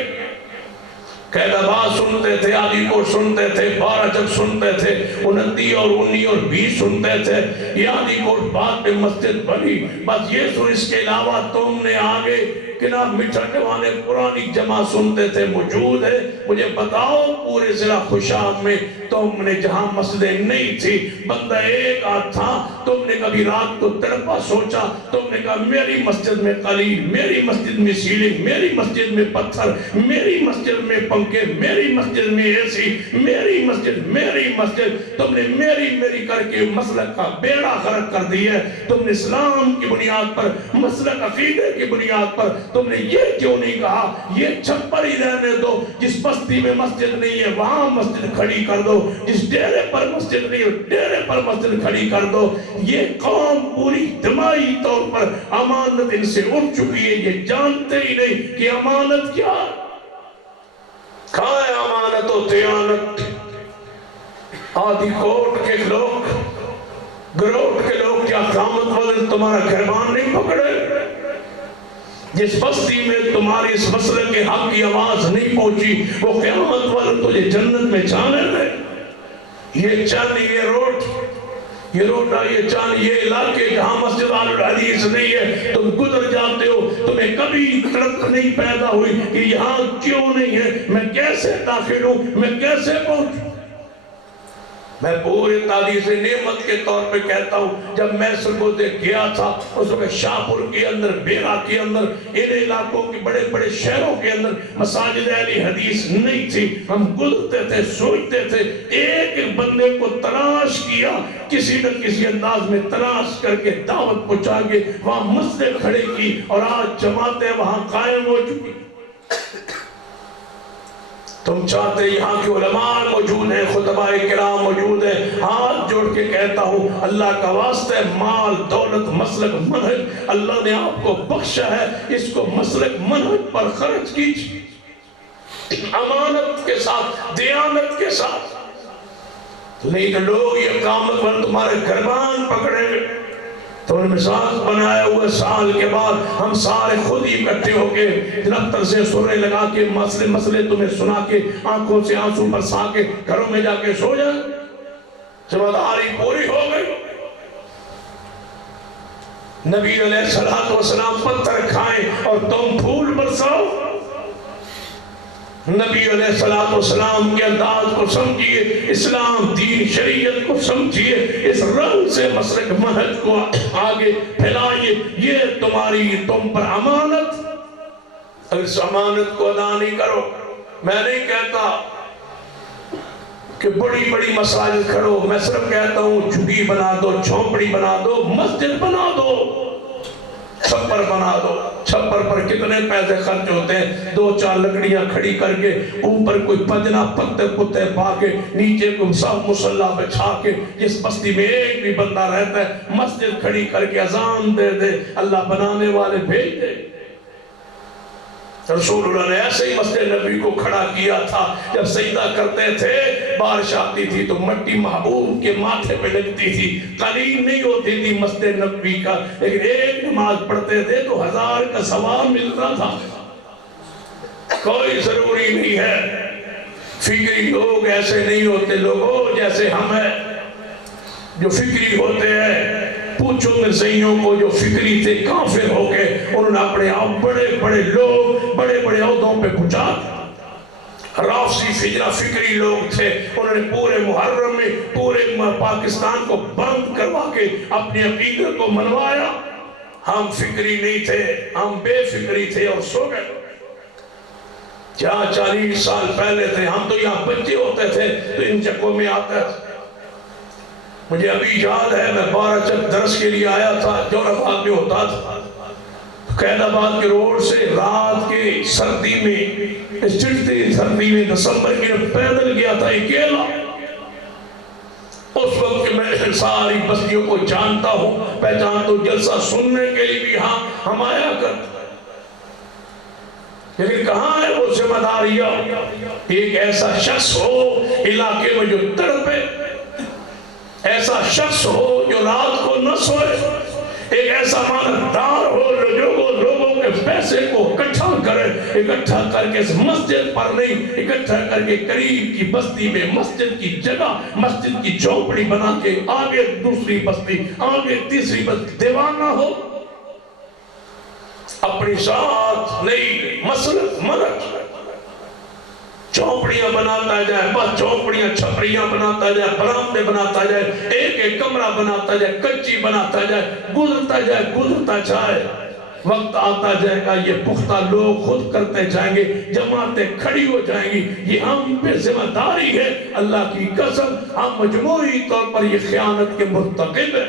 قائد آباد سنتے تھے، آدھی کوٹ سنتے تھے، 12 جب سنتے تھے، 29 اور 19 اور 20 سنتے تھے، یہ آدھی کوٹ بعد میں مسجد بنی، بس یہ سن، اس کے علاوہ تم نے آگے کنا مٹھا ٹوانے پرانی جمع سنتے تھے، موجود ہے؟ مجھے بتاؤ پورے ضلع خوشاب میں تم نے جہاں مسجدیں نہیں تھی، بندہ ایک آدھ تھا، تم نے کبھی رات کو تڑپا سوچا، تم نے کہا میری مسجد میں قلیل، میری مسجد میں سیلنگ، میری مسجد میں پتھر، میری مسجد میں ہوں کہ میری مسجد میں ایسی، میری مسجد تم نے میری کر کے مسلک کا بیڑا غرق کر دی ہے۔ تم نے اسلام کی بنیاد پر، مسلک عقیدے کی بنیاد پر تم نے یہ کیوں نہیں کہا یہ چھپر ہی رہنے دو، جس بستی میں مسجد نہیں ہے وہاں مسجد کھڑی کر دو، جس ڈیرے پر مسجد نہیں ہے ڈیرے پر مسجد کھڑی کر دو۔ یہ قوم پوری دمائی طور پر امانت ان سے اٹھ چکی ہے، یہ جانتے ہی نہیں کہ امانت کیا ہے۔ کہاں ہے امانت و دیانت؟ آدھی کوٹ کے لوگ، گروٹ کے لوگ کیا قیامت والے تمہارا گھربان نہیں پکڑے؟ جس بستی میں تمہاری اس مسئلے کے حق کی آواز نہیں پہنچی وہ قیامت والے تجھے جنت میں جانے دے۔ یہ چند، یہ روڈا، یہ چند، یہ علاقے جہاں مسجد اہل الحدیث نہیں ہے تم گزر جاتے ہو، تمہیں کبھی تڑپ نہیں پیدا ہوئی کہ یہاں کیوں نہیں ہے، میں کیسے داخل ہوں، میں کیسے پہنچوں؟ میں پورے تعدیث نعمت کے طور پہ کہتا ہوں جب میں سرگودے گیا تھا اس وقت شاہپور کے اندر، بیرا کے اندر، ان علاقوں کے بڑے بڑے شہروں کے اندر مساجد اہل حدیث نہیں تھی۔ ہم گزرتے تھے، سوچتے تھے، ایک ایک بندے کو تلاش کیا، کسی نہ کسی انداز میں تلاش کر کے دعوت پہنچا کے وہاں مسجد کھڑے کی، اور آج جماعتیں وہاں قائم ہو چکی۔ تم چاہتے یہاں کے علماء موجود ہیں، خطباء کرام موجود ہیں، ہاتھ جوڑ کے کہتا ہوں اللہ کا واسطہ ہے، مال دولت مسلک منہج اللہ نے آپ کو بخشا ہے، اس کو مسلک منہج پر خرچ کیجیے، امانت کے ساتھ، دیانت کے ساتھ۔ نہیں تو لوگ یہ قیامت پر تمہارے گھربان پکڑیں گے۔ تو انہوں نے مزاج بنایا ہوئے سال کے بعد ہم سارے خود ہی اکٹھے ہو کے دفتر سے سرے لگا کے مسئلے تمہیں سنا کے آنکھوں سے آنسو برسا کے گھروں میں جا کے سو جائیں، ذمہ داری پوری ہو گئی۔ نبی علیہ السلام پتھر کھائیں اور تم پھول برساؤ۔ نبی علیہ السلام کے انداز کو سمجھیے، اسلام دین شریعت کو سمجھیے، اس رنگ سے مسلک منہج کو آگے پھیلائیے۔ یہ تمہاری تم پر امانت، اگر اس امانت کو ادا نہیں کرو، میں نہیں کہتا کہ بڑی بڑی مساجد کھڑو، میں صرف کہتا ہوں جھگی بنا دو، جھونپڑی بنا دو، مسجد بنا دو، چھپر بنا دو۔ چھپر پر کتنے پیسے خرچ ہوتے ہیں، 2-4 لکڑیاں کھڑی کر کے، اوپر کوئی پجنا پتے پتے پا کے، نیچے کوئی سب مسلح بچھا کے، جس بستی میں ایک بھی بندہ رہتا ہے مسجد کھڑی کر کے اذان دے دے، اللہ بنانے والے بھیج دے۔ رسول اللہ نے ایسے ہی مسجد نبی کو کھڑا کیا تھا، جب سجدہ کرتے تھے بارش آتی تھی تو مٹی محبوب کے ماتھے پہ لگتی تھی، قریب نہیں ہوتی تھی مسجد نبی کا، لیکن ایک نماز پڑھتے تھے تو 1000 کا ثواب ملتا تھا۔ کوئی ضروری نہیں ہے، فکری لوگ ایسے نہیں ہوتے، لوگوں جیسے ہم ہیں جو فکری ہوتے ہیں۔ پوچھو مرزائیوں کو جو فکری تھے کافر ہو گئے، انہوں نے اپنے آپ بڑے بڑے لوگ بڑے بڑے عہدوں پہ پہنچا دیا۔ رافضی فجرہ فکری لوگ تھے، انہوں نے پورے محرم میں پورے پاکستان کو بند کروا کے اپنے عقیدے کو منوایا۔ ہم فکری نہیں تھے، ہم بے فکری تھے اور سو گئے۔ کیا 40 سال پہلے تھے، ہم تو یہاں بچے ہوتے تھے تو ان چکوں میں آتے تھے۔ مجھے ابھی یاد ہے میں 12 چک درس کے لیے آیا تھا، جورب آباد میں ہوتا تھا، قید آباد کے روڈ سے رات کے سردی میں، چڑھتی سردی میں دسمبر کے پیدل گیا تھا اکیلا۔ اس وقت میں ساری بستیوں کو جانتا ہوں، پہچانتا ہوں، جلسہ سننے کے لیے بھی ہاں ہم آیا کرتے، لیکن کہاں ہے وہ ذمہ داریاں؟ ایک ایسا شخص ہو علاقے میں جو تڑپے، ایسا شخص ہو جو رات کو نہ سوئے، ایک ایسا مالدار ہو جو لوگوں کے پیسے کو اکٹھا کرے، اکٹھا کر کے اس مسجد پر نہیں، اکٹھا کر کے قریب کی بستی میں مسجد کی جگہ، مسجد کی چوپڑی بنا کے آگے دوسری بستی، آگے تیسری بستی، دیوانہ ہو، اپنی ساتھ نہیں مسلک منہج چوپڑیاں بناتا جائے، بس چوپڑیاں چھپڑیاں بناتا جائے، برامدے بناتا جائے، ایک ایک کمرہ بناتا جائے، کچی بناتا جائے، گزرتا جائے، وقت آتا جائے گا یہ پختہ لوگ خود کرتے جائیں گے، جماعتیں کھڑی ہو جائیں گی، یہ ہم پہ ذمہ داری ہے۔ اللہ کی قسم ہم مجموعی طور پر یہ خیانت کے مرتکب ہیں۔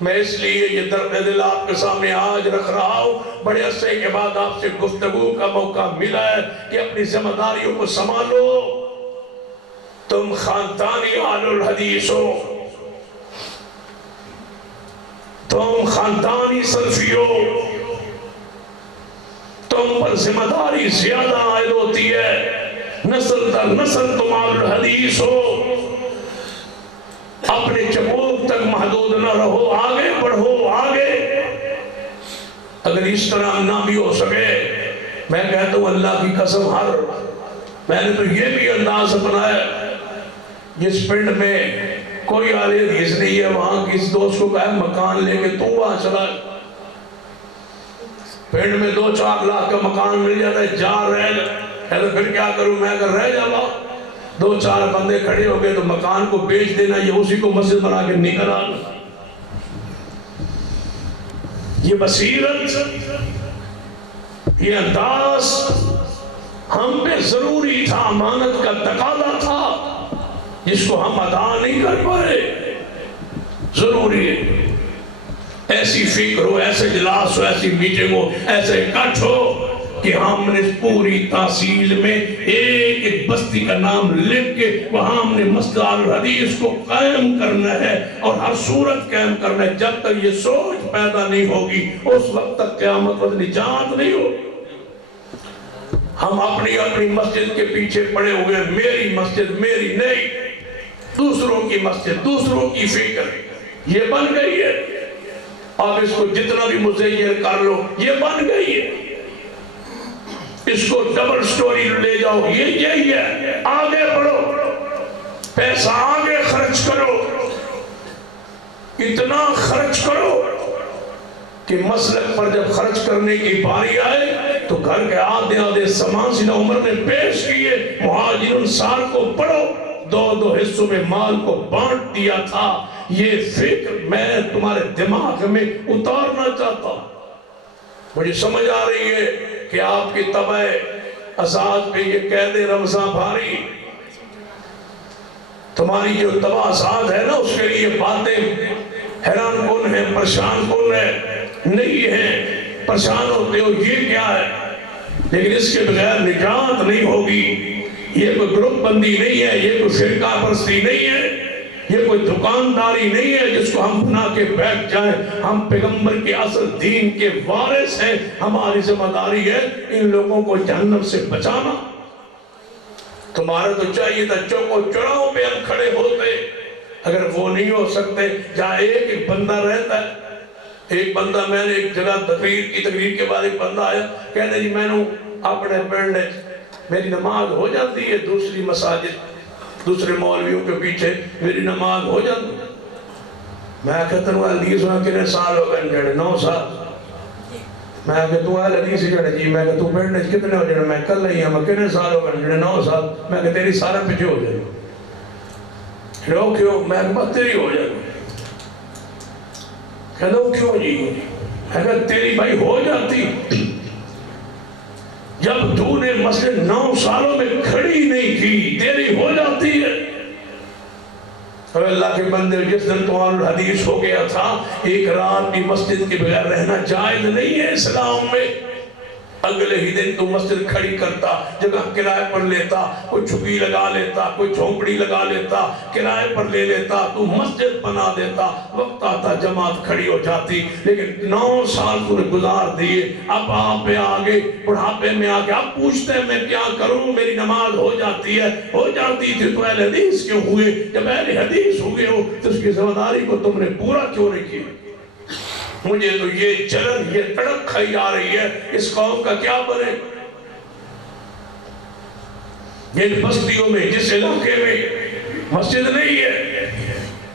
میں اس لیے یہ درد دل آپ کے سامنے آج رکھ رہا ہوں، بڑے عرصے کے بعد آپ سے گفتگو کا موقع ملا ہے کہ اپنی ذمہ داریوں کو سنبھالو۔ تم خاندانی اہل الحدیث ہو، تم خاندانی سلفی ہو، تم پر ذمہ داری زیادہ عائد ہوتی ہے، نسل در نسل تم اہل الحدیث ہو، اپنے چبوک تک محدود نہ رہو، آگے بڑھو آگے۔ اگر اس طرح نہ بھی ہو سکے، میں کہتا ہوں اللہ کی قسم میں نے تو یہ بھی انداز بنایا، جس پنڈ میں کوئی اہل حدیث نہیں ہے وہاں کس دوست کو کہا مکان لے کے تو وہاں چلا، پنڈ میں 2-4 لاکھ کا مکان مل جاتا ہے، جا رہ تو پھر کیا کروں میں؟ اگر رہ جاؤ 2-4 بندے کھڑے ہو گئے تو مکان کو بیچ دینا، یہ اسی کو مسجد بنا کے نکل آنا۔ یہ بصیرت، یہ انداز ہم پہ ضروری تھا، امانت کا تقاضا تھا جس کو ہم ادا نہیں کر پائے۔ ضروری ہے ایسی فکر ہو، ایسے اجلاس ہو، ایسی میٹنگ ہو، ایسے اکٹھ ہو کہ ہم نے پوری تحصیل میں ایک ایک بستی کا نام لکھ کے وہاں ہم نے مسجد اہل الحدیث کو قائم کرنا ہے اور ہر صورت قائم کرنا ہے۔ جب تک یہ سوچ پیدا نہیں ہوگی اس وقت تک قیامت و نجات نہیں ہوگی۔ ہم اپنی مسجد کے پیچھے پڑے ہوئے، میری مسجد میری نہیں، دوسروں کی مسجد دوسروں کی فکر یہ بن گئی ہے۔ آپ اس کو جتنا بھی مزین کر لو یہ بن گئی ہے، اس کو ڈبل سٹوری لے جاؤ یہی ہے۔ آگے بڑھو، پیسہ آگے خرچ کرو، اتنا خرچ کرو کہ مسلک پر جب خرچ کرنے کی باری آئے تو گھر کے آدھے سامان سیدھا عمر نے پیش کیے، مہاجر انصار کو پڑھو، 2 حصوں میں مال کو بانٹ دیا تھا۔ یہ فکر میں تمہارے دماغ میں اتارنا چاہتا ہوں۔ مجھے سمجھ آ رہی ہے کہ آپ کی طبع اساس پہ یہ قید رمضان بھاری، تمہاری جو طبع اساس ہے نا اس کے لیے باتیں حیران کن ہیں، پریشان کن ہے، نہیں ہیں، پریشان ہوتے ہو یہ کیا ہے، لیکن اس کے بغیر نجات نہیں ہوگی۔ یہ کوئی گروپ بندی نہیں ہے، یہ کوئی فرقہ پرستی نہیں ہے، یہ کوئی دکانداری نہیں ہے جس کو ہم بنا کے بیٹھ جائیں۔ ہم پیغمبر کے اصل دین کے وارث ہیں، ہماری ذمہ داری ہے ان لوگوں کو جہنم سے بچانا۔ تمہارا تو چاہیے تھا چوکو چوراہوں پہ ہم کھڑے ہوتے، اگر وہ نہیں ہو سکتے جہاں ایک بندہ رہتا ہے۔ ایک بندہ، میں نے ایک جگہ تقریر کے بعد ایک بندہ آیا، کہنے جی میں نے اپنے پڑھنے میری نماز ہو جاتی ہے، دوسری مساجد دوسرے مولویوں کے پیچھے میری نماز ہو جاتی ہے۔ میں کہتا ہوں حدیث میں کتنے سال ہو گئے؟ جڑے 9 سال۔ میں کہتا ہوں حدیث جڑے جی، میں کہتا ہوں پڑھنے کتنے ہو جڑے؟ میں کل نہیں ہوں، کتنے سال ہو گئے؟ جڑے 9 سال۔ میں کہتا تیری سارے پیچھے ہو جائے لو کیوں؟ میں کہتا تیری ہو جائے، کہتا ہوں کیوں جی؟ میں کہتا تیری بھائی ہو جاتی، جب تو نے مسجد 9 سالوں میں کھڑی نہیں کی تیری ہو جاتی ہے۔ اللہ کے بندے، جس دن تو اہل الحدیث ہو گیا تھا، ایک رات بھی مسجد کے بغیر رہنا جائز نہیں ہے اسلام میں۔ اگلے ہی دن تو مسجد کھڑی کرتا، جگہ کرائے پر لیتا، کوئی جھگی لگا لیتا، کوئی جھونپڑی لگا لیتا، کرائے پر لے لیتا، تو مسجد بنا دیتا، وقت آتا جماعت کھڑی ہو جاتی۔ لیکن 9 سال تو نے گزار دیے، اب آپ پہ آگے بڑھاپے میں آگے اب پوچھتے ہیں میں کیا کروں؟ میری نماز ہو جاتی ہے، ہو جاتی تھی تو اہل حدیث کیوں ہوئے؟ جب اہل حدیث ہوئے ہو تو اس کی ذمہ داری کو تم نے پورا کیوں نہیں کیا؟ مجھے تو یہ جلن، یہ تڑپ کھائی آ رہی ہے، اس قوم کا کیا بنے؟ جن بستیوں میں، جس علاقے میں مسجد نہیں ہے،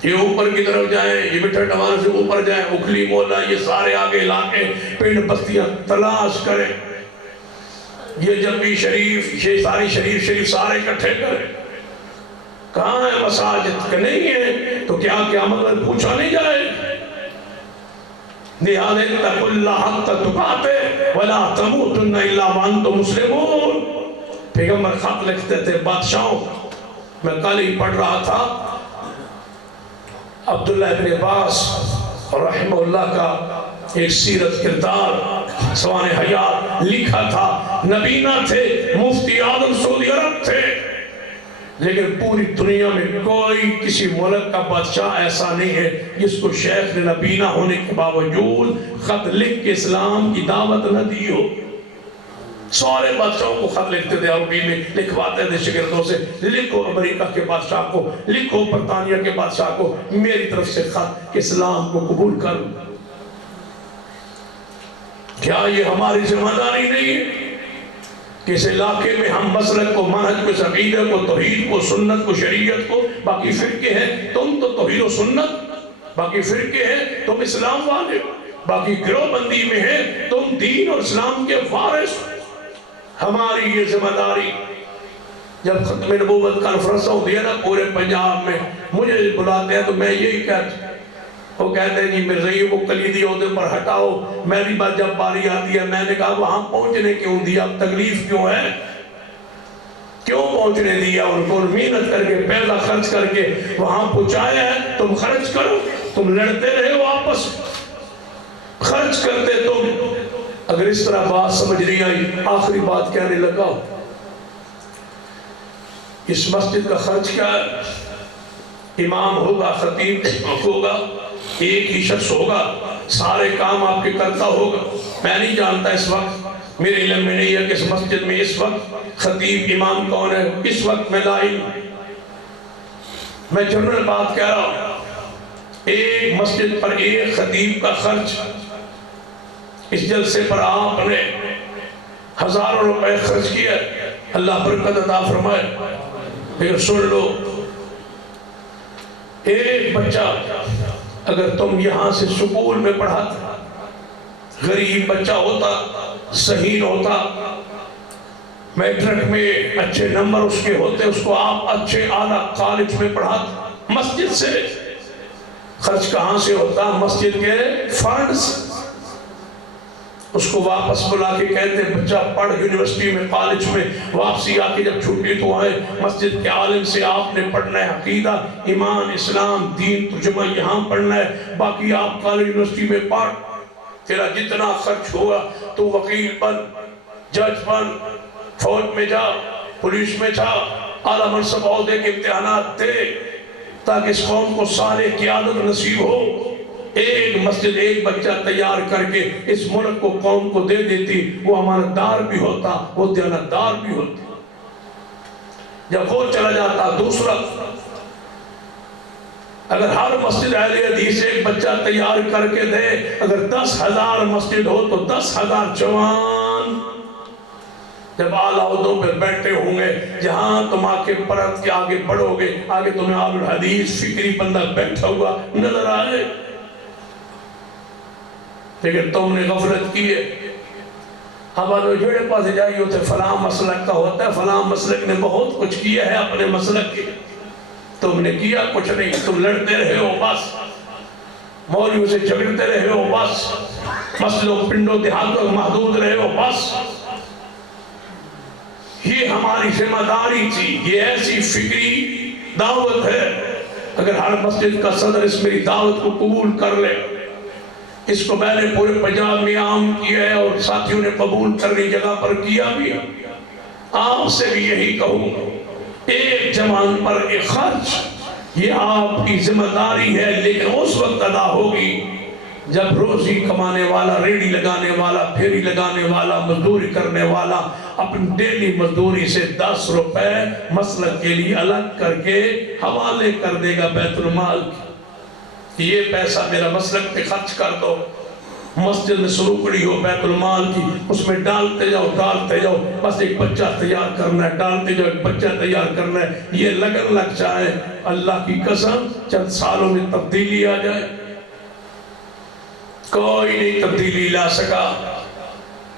یہ اوپر کی طرف جائیں، یہ مٹھا ڈوان سے اوپر جائیں، اکھلی مولا، یہ سارے آگے علاقے پنڈ بستیاں تلاش کریں، یہ جنبی شریف، یہ ساری شریف سارے اکٹھے کریں۔ کہاں ہے مساجد؟ کہ نہیں ہے تو کیا قیامت میں پوچھا نہیں جائے؟ لہذا اتقوا اللہ حق تقاته ولا تموتن الا وانتم مسلمون. پیغمبر خط لکھتے تھے بادشاہوں. میں کل ہی پڑھ رہا تھا عبداللہ ابن عباس رحمہ اللہ کا ایک سیرت کردار سوانح حیات لکھا تھا. نبینا تھے، مفتی اعظم سعودی عرب تھے، لیکن پوری دنیا میں کوئی کسی ملک کا بادشاہ ایسا نہیں ہے جس کو شیخ نے نبینا ہونے کے باوجود خط لکھ کے اسلام کی دعوت نہ دی ہو. سارے بادشاہوں کو خط لکھتے تھے، عربی میں لکھواتے تھے شاگردوں سے، لکھو امریکہ کے بادشاہ کو، لکھو برطانیہ کے بادشاہ کو میری طرف سے خط کہ اسلام کو قبول کرو. کیا یہ ہماری ذمہ داری نہیں ہے کہ اس علاقے میں ہم مسلک کو، منہج کو، عقیدہ کو، توحید کو، سنت کو، شریعت کو، باقی فرقے ہیں، تم تو توحید و سنت، باقی فرقے ہیں تم اسلام والے، باقی گروہ بندی میں ہیں تم دین اور اسلام کے وارث. ہماری یہ ذمہ داری. جب ختم نبوت کانفرنس ہوتی ہے نا پورے پنجاب میں، مجھے بلاتے ہیں تو میں یہی کہتا ہوں، وہ کہتے ہیں جی مرزائیوں کو کلیدی عہدے پر ہٹاؤ. میری بات جب باری آتی ہے میں نے کہا وہاں پہنچنے کیوں دیا، تکلیف کیوں ہے، کیوں پہنچنے دیا ان کو؟ محنت کر کے پیسہ خرچ کر کے وہاں پہنچایا ہے. تم خرچ کرو، تم لڑتے رہے ہو آپس، خرچ کرتے تم. اگر اس طرح بات سمجھ نہیں آئی، آخری بات کہنے لگا، اس مسجد کا خرچ کیا ہے؟ امام ہوگا، خطیب ہوگا، ایک ہی شخص ہوگا، سارے کام آپ کے کرتا ہوگا. میں نہیں جانتا اس وقت، میرے علم میں نہیں ہے کہ اس مسجد میں اس وقت خطیب امام کون ہے. اس وقت میں لا علم، میں جنرل بات کہہ رہا ہوں. ایک مسجد پر ایک خطیب کا خرچ، اس جلسے پر آپ نے ہزاروں روپے خرچ کیا، اللہ برکت عطا فرمائے. لیکن سن لو، ایک بچہ اگر تم یہاں سے سکول میں پڑھاتا، غریب بچہ ہوتا، صحیح ہوتا، میٹرک میں اچھے نمبر اس کے ہوتے، اس کو آپ اچھے اعلیٰ کالج میں پڑھاتا، مسجد سے خرچ کہاں سے ہوتا؟ مسجد کے فنڈز. اس کو واپس بلا کے کہتے بچہ پڑھ یونیورسٹی میں، کالج میں، واپسی آ کے جب چھٹی تو آئے، مسجد کے عالم سے آپ نے پڑھنا ہے عقیدہ، ایمان، اسلام، دین، ترجمہ یہاں پڑھنا ہے، باقی آپ کالج یونیورسٹی میں پڑھ. تیرا جتنا خرچ ہوا تو وکیل بن، جج بن، فوج میں جا، پولیس میں جا، اعلیٰ منصب عہدے کے امتحانات دے تاکہ اس قوم کو سارے قیادت نصیب ہو. ایک مسجد ایک بچہ تیار کر کے اس ملک کو، قوم کو دے دیتی، وہ امانتدار بھی ہوتا، وہ دیانتدار بھی ہوتا. جب وہ چلا جاتا دوسرا، اگر ہر مسجد اہل حدیث ایک بچہ تیار کر کے دے، اگر 10,000 مسجد ہو تو 10,000 جوان جب اعلیٰ عہدوں پہ بیٹھے ہوں گے، جہاں تم آ کے پرت کے آگے بڑھو گے، آگے تمہیں اہل حدیث فکری بندہ بیٹھا ہوا نظر آئے. لیکن تم نے غفلت کی ہے. ہمارے جوڑے پاس جائی ہوتے فلاں مسلک کا ہوتا ہے، فلاں مسلک نے بہت کچھ کیا ہے اپنے مسلک کے، تم نے کیا کچھ نہیں. تم لڑتے رہے ہو بس، مولویوں سے جھگڑتے رہے ہو بس، مسلوں پنڈوں دیہاتوں محدود رہے ہو بس. یہ ہماری ذمہ داری تھی، یہ ایسی فکری دعوت ہے. اگر ہر مسجد کا صدر اس میری دعوت کو قبول کر لے، اس کو میں نے پورے پنجاب میں عام کیا ہے اور ساتھیوں نے قبول کرنی جگہ پر کیا بھی ہے. آپ سے بھی یہی کہوں گا، ایک جوان پر ایک خرچ، یہ آپ کی ذمہ داری ہے، لیکن اس وقت ادا ہوگی جب روزی کمانے والا، ریڑھی لگانے والا، پھیری لگانے والا، مزدوری کرنے والا اپنی ڈیلی مزدوری سے 10 روپے مسلک کے لیے الگ کر کے حوالے کر دے گا بیت المال کی. یہ پیسہ میرا مسلک پہ خرچ کر دو. مسجد میں سروکڑی ہو بیت المال کی، اس میں ڈالتے جاؤ، بس ایک بچہ تیار کرنا ہے، ڈالتے جاؤ، ایک بچہ تیار کرنا ہے. یہ لگن لگ جائے، اللہ کی قسم چند سالوں میں تبدیلی آ جائے. کوئی نہیں تبدیلی لا سکا.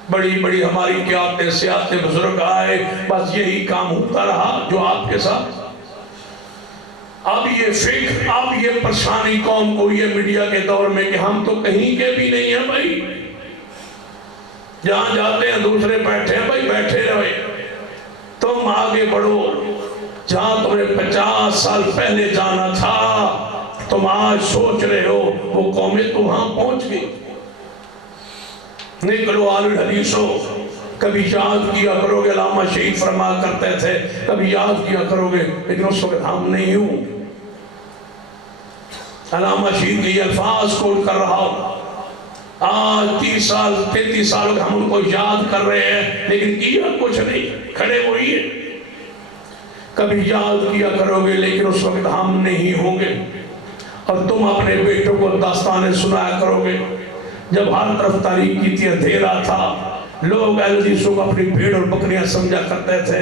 بڑی بڑی ہماری قیادتیں، سیاستیں، بزرگ آئے، بس یہی کام ہوتا رہا جو آپ کے ساتھ. اب یہ فکر، اب یہ پریشانی قوم کو یہ میڈیا کے دور میں کہ ہم تو کہیں کے بھی نہیں ہیں بھائی، جہاں جاتے ہیں دوسرے بیٹھے ہیں، بھائی بیٹھے رہے، تم آگے بڑھو، جہاں تمہیں 50 سال پہلے جانا تھا تم آج سوچ رہے ہو وہ قومیں تو وہاں پہنچ گئی۔ نکلو آل الحدیث ہو، کبھی یاد کیا کرو گے، علامہ شہید فرما کرتے تھے کبھی یاد کیا کرو گے، لیکن اس وقت ہم نہیں ہوں۔ علامہ شہید کے یہ الفاظ کوٹ کر رہا ہوں، آج 30 سال 33 سال ہم ان کو یاد کر رہے ہیں لیکن کیا کچھ نہیں، کھڑے وہی ہیں۔ کبھی یاد کیا کرو گے لیکن اس وقت ہم نہیں ہوں گے، اور تم اپنے بیٹوں کو داستانیں سنایا کرو گے۔ جب ہر طرف تاریکی تھی، اندھیرا تھا، لوگ اہل حدیثوں کو اپنی بھیڑ اور بکریاں سمجھا کرتے تھے،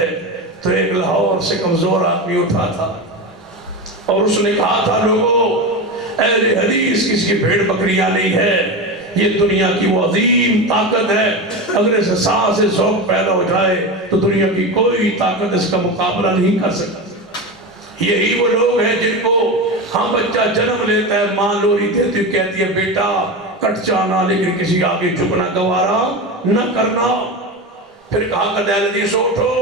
تو ایک لاہور سے کمزور آدمی اٹھا تھا اور اس نے کہا تھا لوگوں، اہل حدیث کسی کی بھیڑ بکریاں نہیں ہے، یہ دنیا کی وہ عظیم طاقت ہے، اگر اس سانس سے ذوق پیدا ہو جائے تو دنیا کی کوئی طاقت اس کا مقابلہ نہیں کر سکتا۔ یہی وہ لوگ ہیں جن کو ہم بچہ جنم لیتا ہے، ماں لوری دیتی کہتی ہے بیٹا کٹ جانا لیکن کسی آگے جھکنا گوارا نہ کرنا۔ پھر کہا کہ اہل حدیث اٹھو،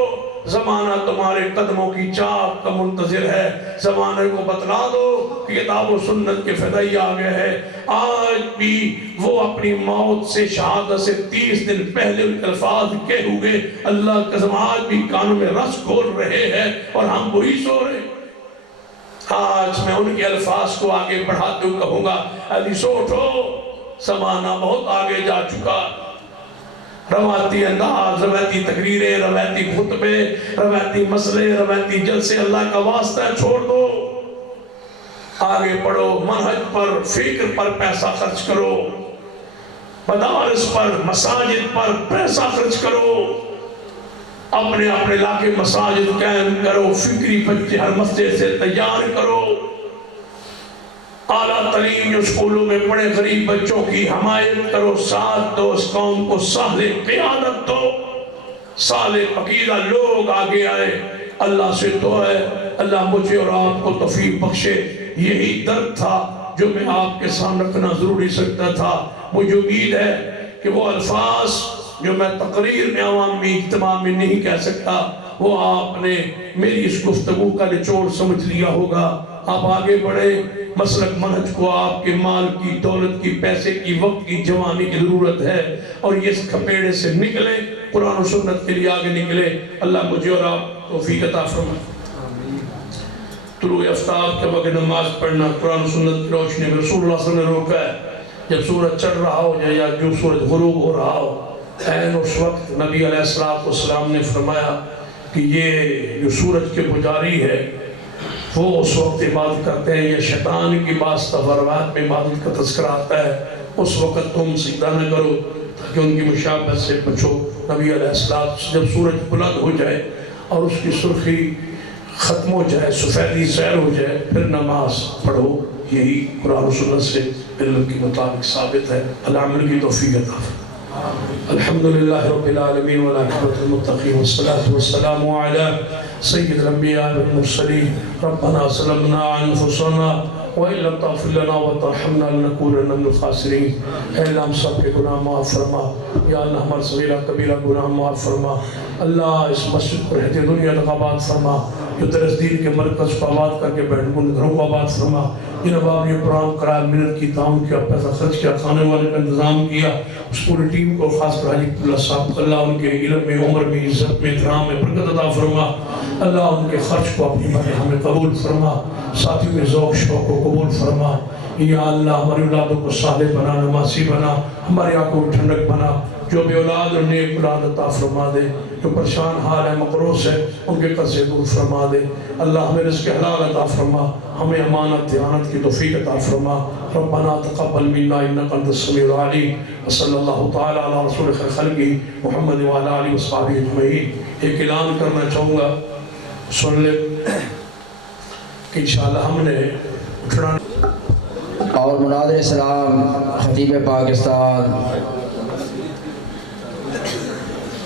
زمانہ تمہارے قدموں کی چاپ کا منتظر ہے، زمانے کو بتلا دو کہ کتاب و سنت کے فدائی آگے ہے۔ آج بھی وہ اپنی موت سے، شہادت سے 30 دن پہلے ان کے الفاظ کہے ہوئے اللہ قسم آج بھی کانوں میں رس گھول رہے ہیں اور ہم وہی سو رہے ہیں۔ آج میں ان کے الفاظ کو آگے بڑھاتے ہوئے کہوں گا حدیث اٹھو، زمانہ بہت آگے جا چکا، روایتی انداز، روایتی تقریریں، روایتی خطبے، روایتی مسئلے، روایتی جلسے اللہ کا واسطہ چھوڑ دو، آگے پڑھو، منہج پر، فکر پر پیسہ خرچ کرو، مدارس پر، مساجد پر پیسہ خرچ کرو، اپنے علاقے مساجد قائم کرو، فکری بچے ہر مسجد سے تیار کرو، اعلیٰ ترین جو اسکولوں میں پڑھے غریب بچوں کی حمایت کرو، ساتھ دو، اس قوم کو صالح قیادت دو، صالح عقیدہ لوگ آگے آئے۔ اللہ سے دعا ہے اللہ مجھے اور آپ کو توفیق بخشے۔ یہی درد تھا جو میں آپ کے سامنے رکھنا ضروری سکتا تھا۔ مجھے امید ہے کہ وہ الفاظ جو میں تقریر میں عوام میں اجتماع میں نہیں کہہ سکتا وہ آپ نے میری اس گفتگو کا نچوڑ سمجھ لیا ہوگا۔ آپ آگے بڑھے، مسلک منہج کو آپ کے مال کی، دولت کی، پیسے کی، وقت کی، جوانی کی ضرورت ہے، اور یہ اس کھپیڑے سے نکلے، قرآن و سنت کے لیے آگے نکلے۔ اللہ مجھے اور آپ توفیق عطا فرمائے۔ طلوع آفتاب کے وقت نماز پڑھنا قرآن و سنت کی روشنی میں رسول اللہ صلی اللہ علیہ وسلم نے روکا ہے۔ جب سورج چڑھ رہا ہو یا جو سورج غروب ہو رہا ہو، عین اس وقت نبی علیہ السلام نے فرمایا کہ یہ جو سورج کے پجاری ہے وہ اس وقت عبادت کرتے ہیں، یہ شیطان کی روایت میں عبادت کا تذکرہ آتا ہے، اس وقت تم سجدہ نہ کرو تاکہ ان کی مشابہت سے بچو۔ نبی علیہ السلام جب سورج بلند ہو جائے اور اس کی سرخی ختم ہو جائے، سفیدی زائل ہو جائے، پھر نماز پڑھو۔ یہی قرآن و سنت سے علم کے مطابق ثابت ہے۔ اللہ عمل کی توفیق عطا فرمائے۔ الحمدللہ رب العالمین والعاقبۃ للمتقین والصلاة والسلام علی سید الانبیاء والمرسلین۔ ربنا ظلمنا انفسنا وَإِن لَمْ تَغْفِرْ لَنَا وَتَرْحَمْنَا لَنَكُونَنَّ مِنَ الْخَاسِرِينَ۔ اے اللہ ہم سب کے گناہ معاف فرما، یا اللہ ہمارا صغیرہ کبیرہ گناہ معاف فرما۔ اللہ اس مسجد پر رہتے دنیا تک آباد فرما، جو درس دین کے مرکز کو آباد کر کے بیٹھ کن گھروں کو آباد فرما۔ جن اباب نے پروگرام کرایا، محنت کی، تعاون کیا، پیسہ خرچ کیا، کھانے والے کا انتظام کیا، اس پوری ٹیم کو خاص کر حاجی اللہ صاحب، اللہ ان کے علم میں، عمر میں، عزت میں، اکرام میں برکت عطا فرما۔ اللہ ان کے خرچ کو اپنی بارگاہ ہمیں قبول فرما، ساتھیوں کے ذوق شوق کو قبول فرما۔ یا اللہ ہماری اولادوں کو صالح بنا، نمازی بنا، ہماری آنکھوں کو ٹھنڈک بنا۔ جو بے اولاد اور نیک اولاد عطا فرما دے، جو پریشان حال ہے، مقروض ہے، ان کے قرض دور فرما دے۔ اللہ ہمیں رزق حلال عطا فرما، ہمیں امانت دیانت کی توفیق عطا فرما۔ ربنا تقبل منا انک انت السمیع العلیم، وصلی اللہ تعالی علی رسول خیر خلقہ محمد وعلی آلہ وصحبہ اجمعین۔ ایک اعلان کرنا چاہوں گا، سن لے کہ انشاءاللہ ہم نے اٹھنا اور مناظر اسلام خطیب پاکستان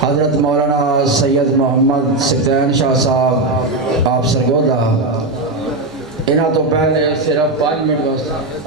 حضرت مولانا سید محمد سفدین شاہ صاحب آپ سرگودہ انہاں تو پہلے صرف 5 منٹ واسطے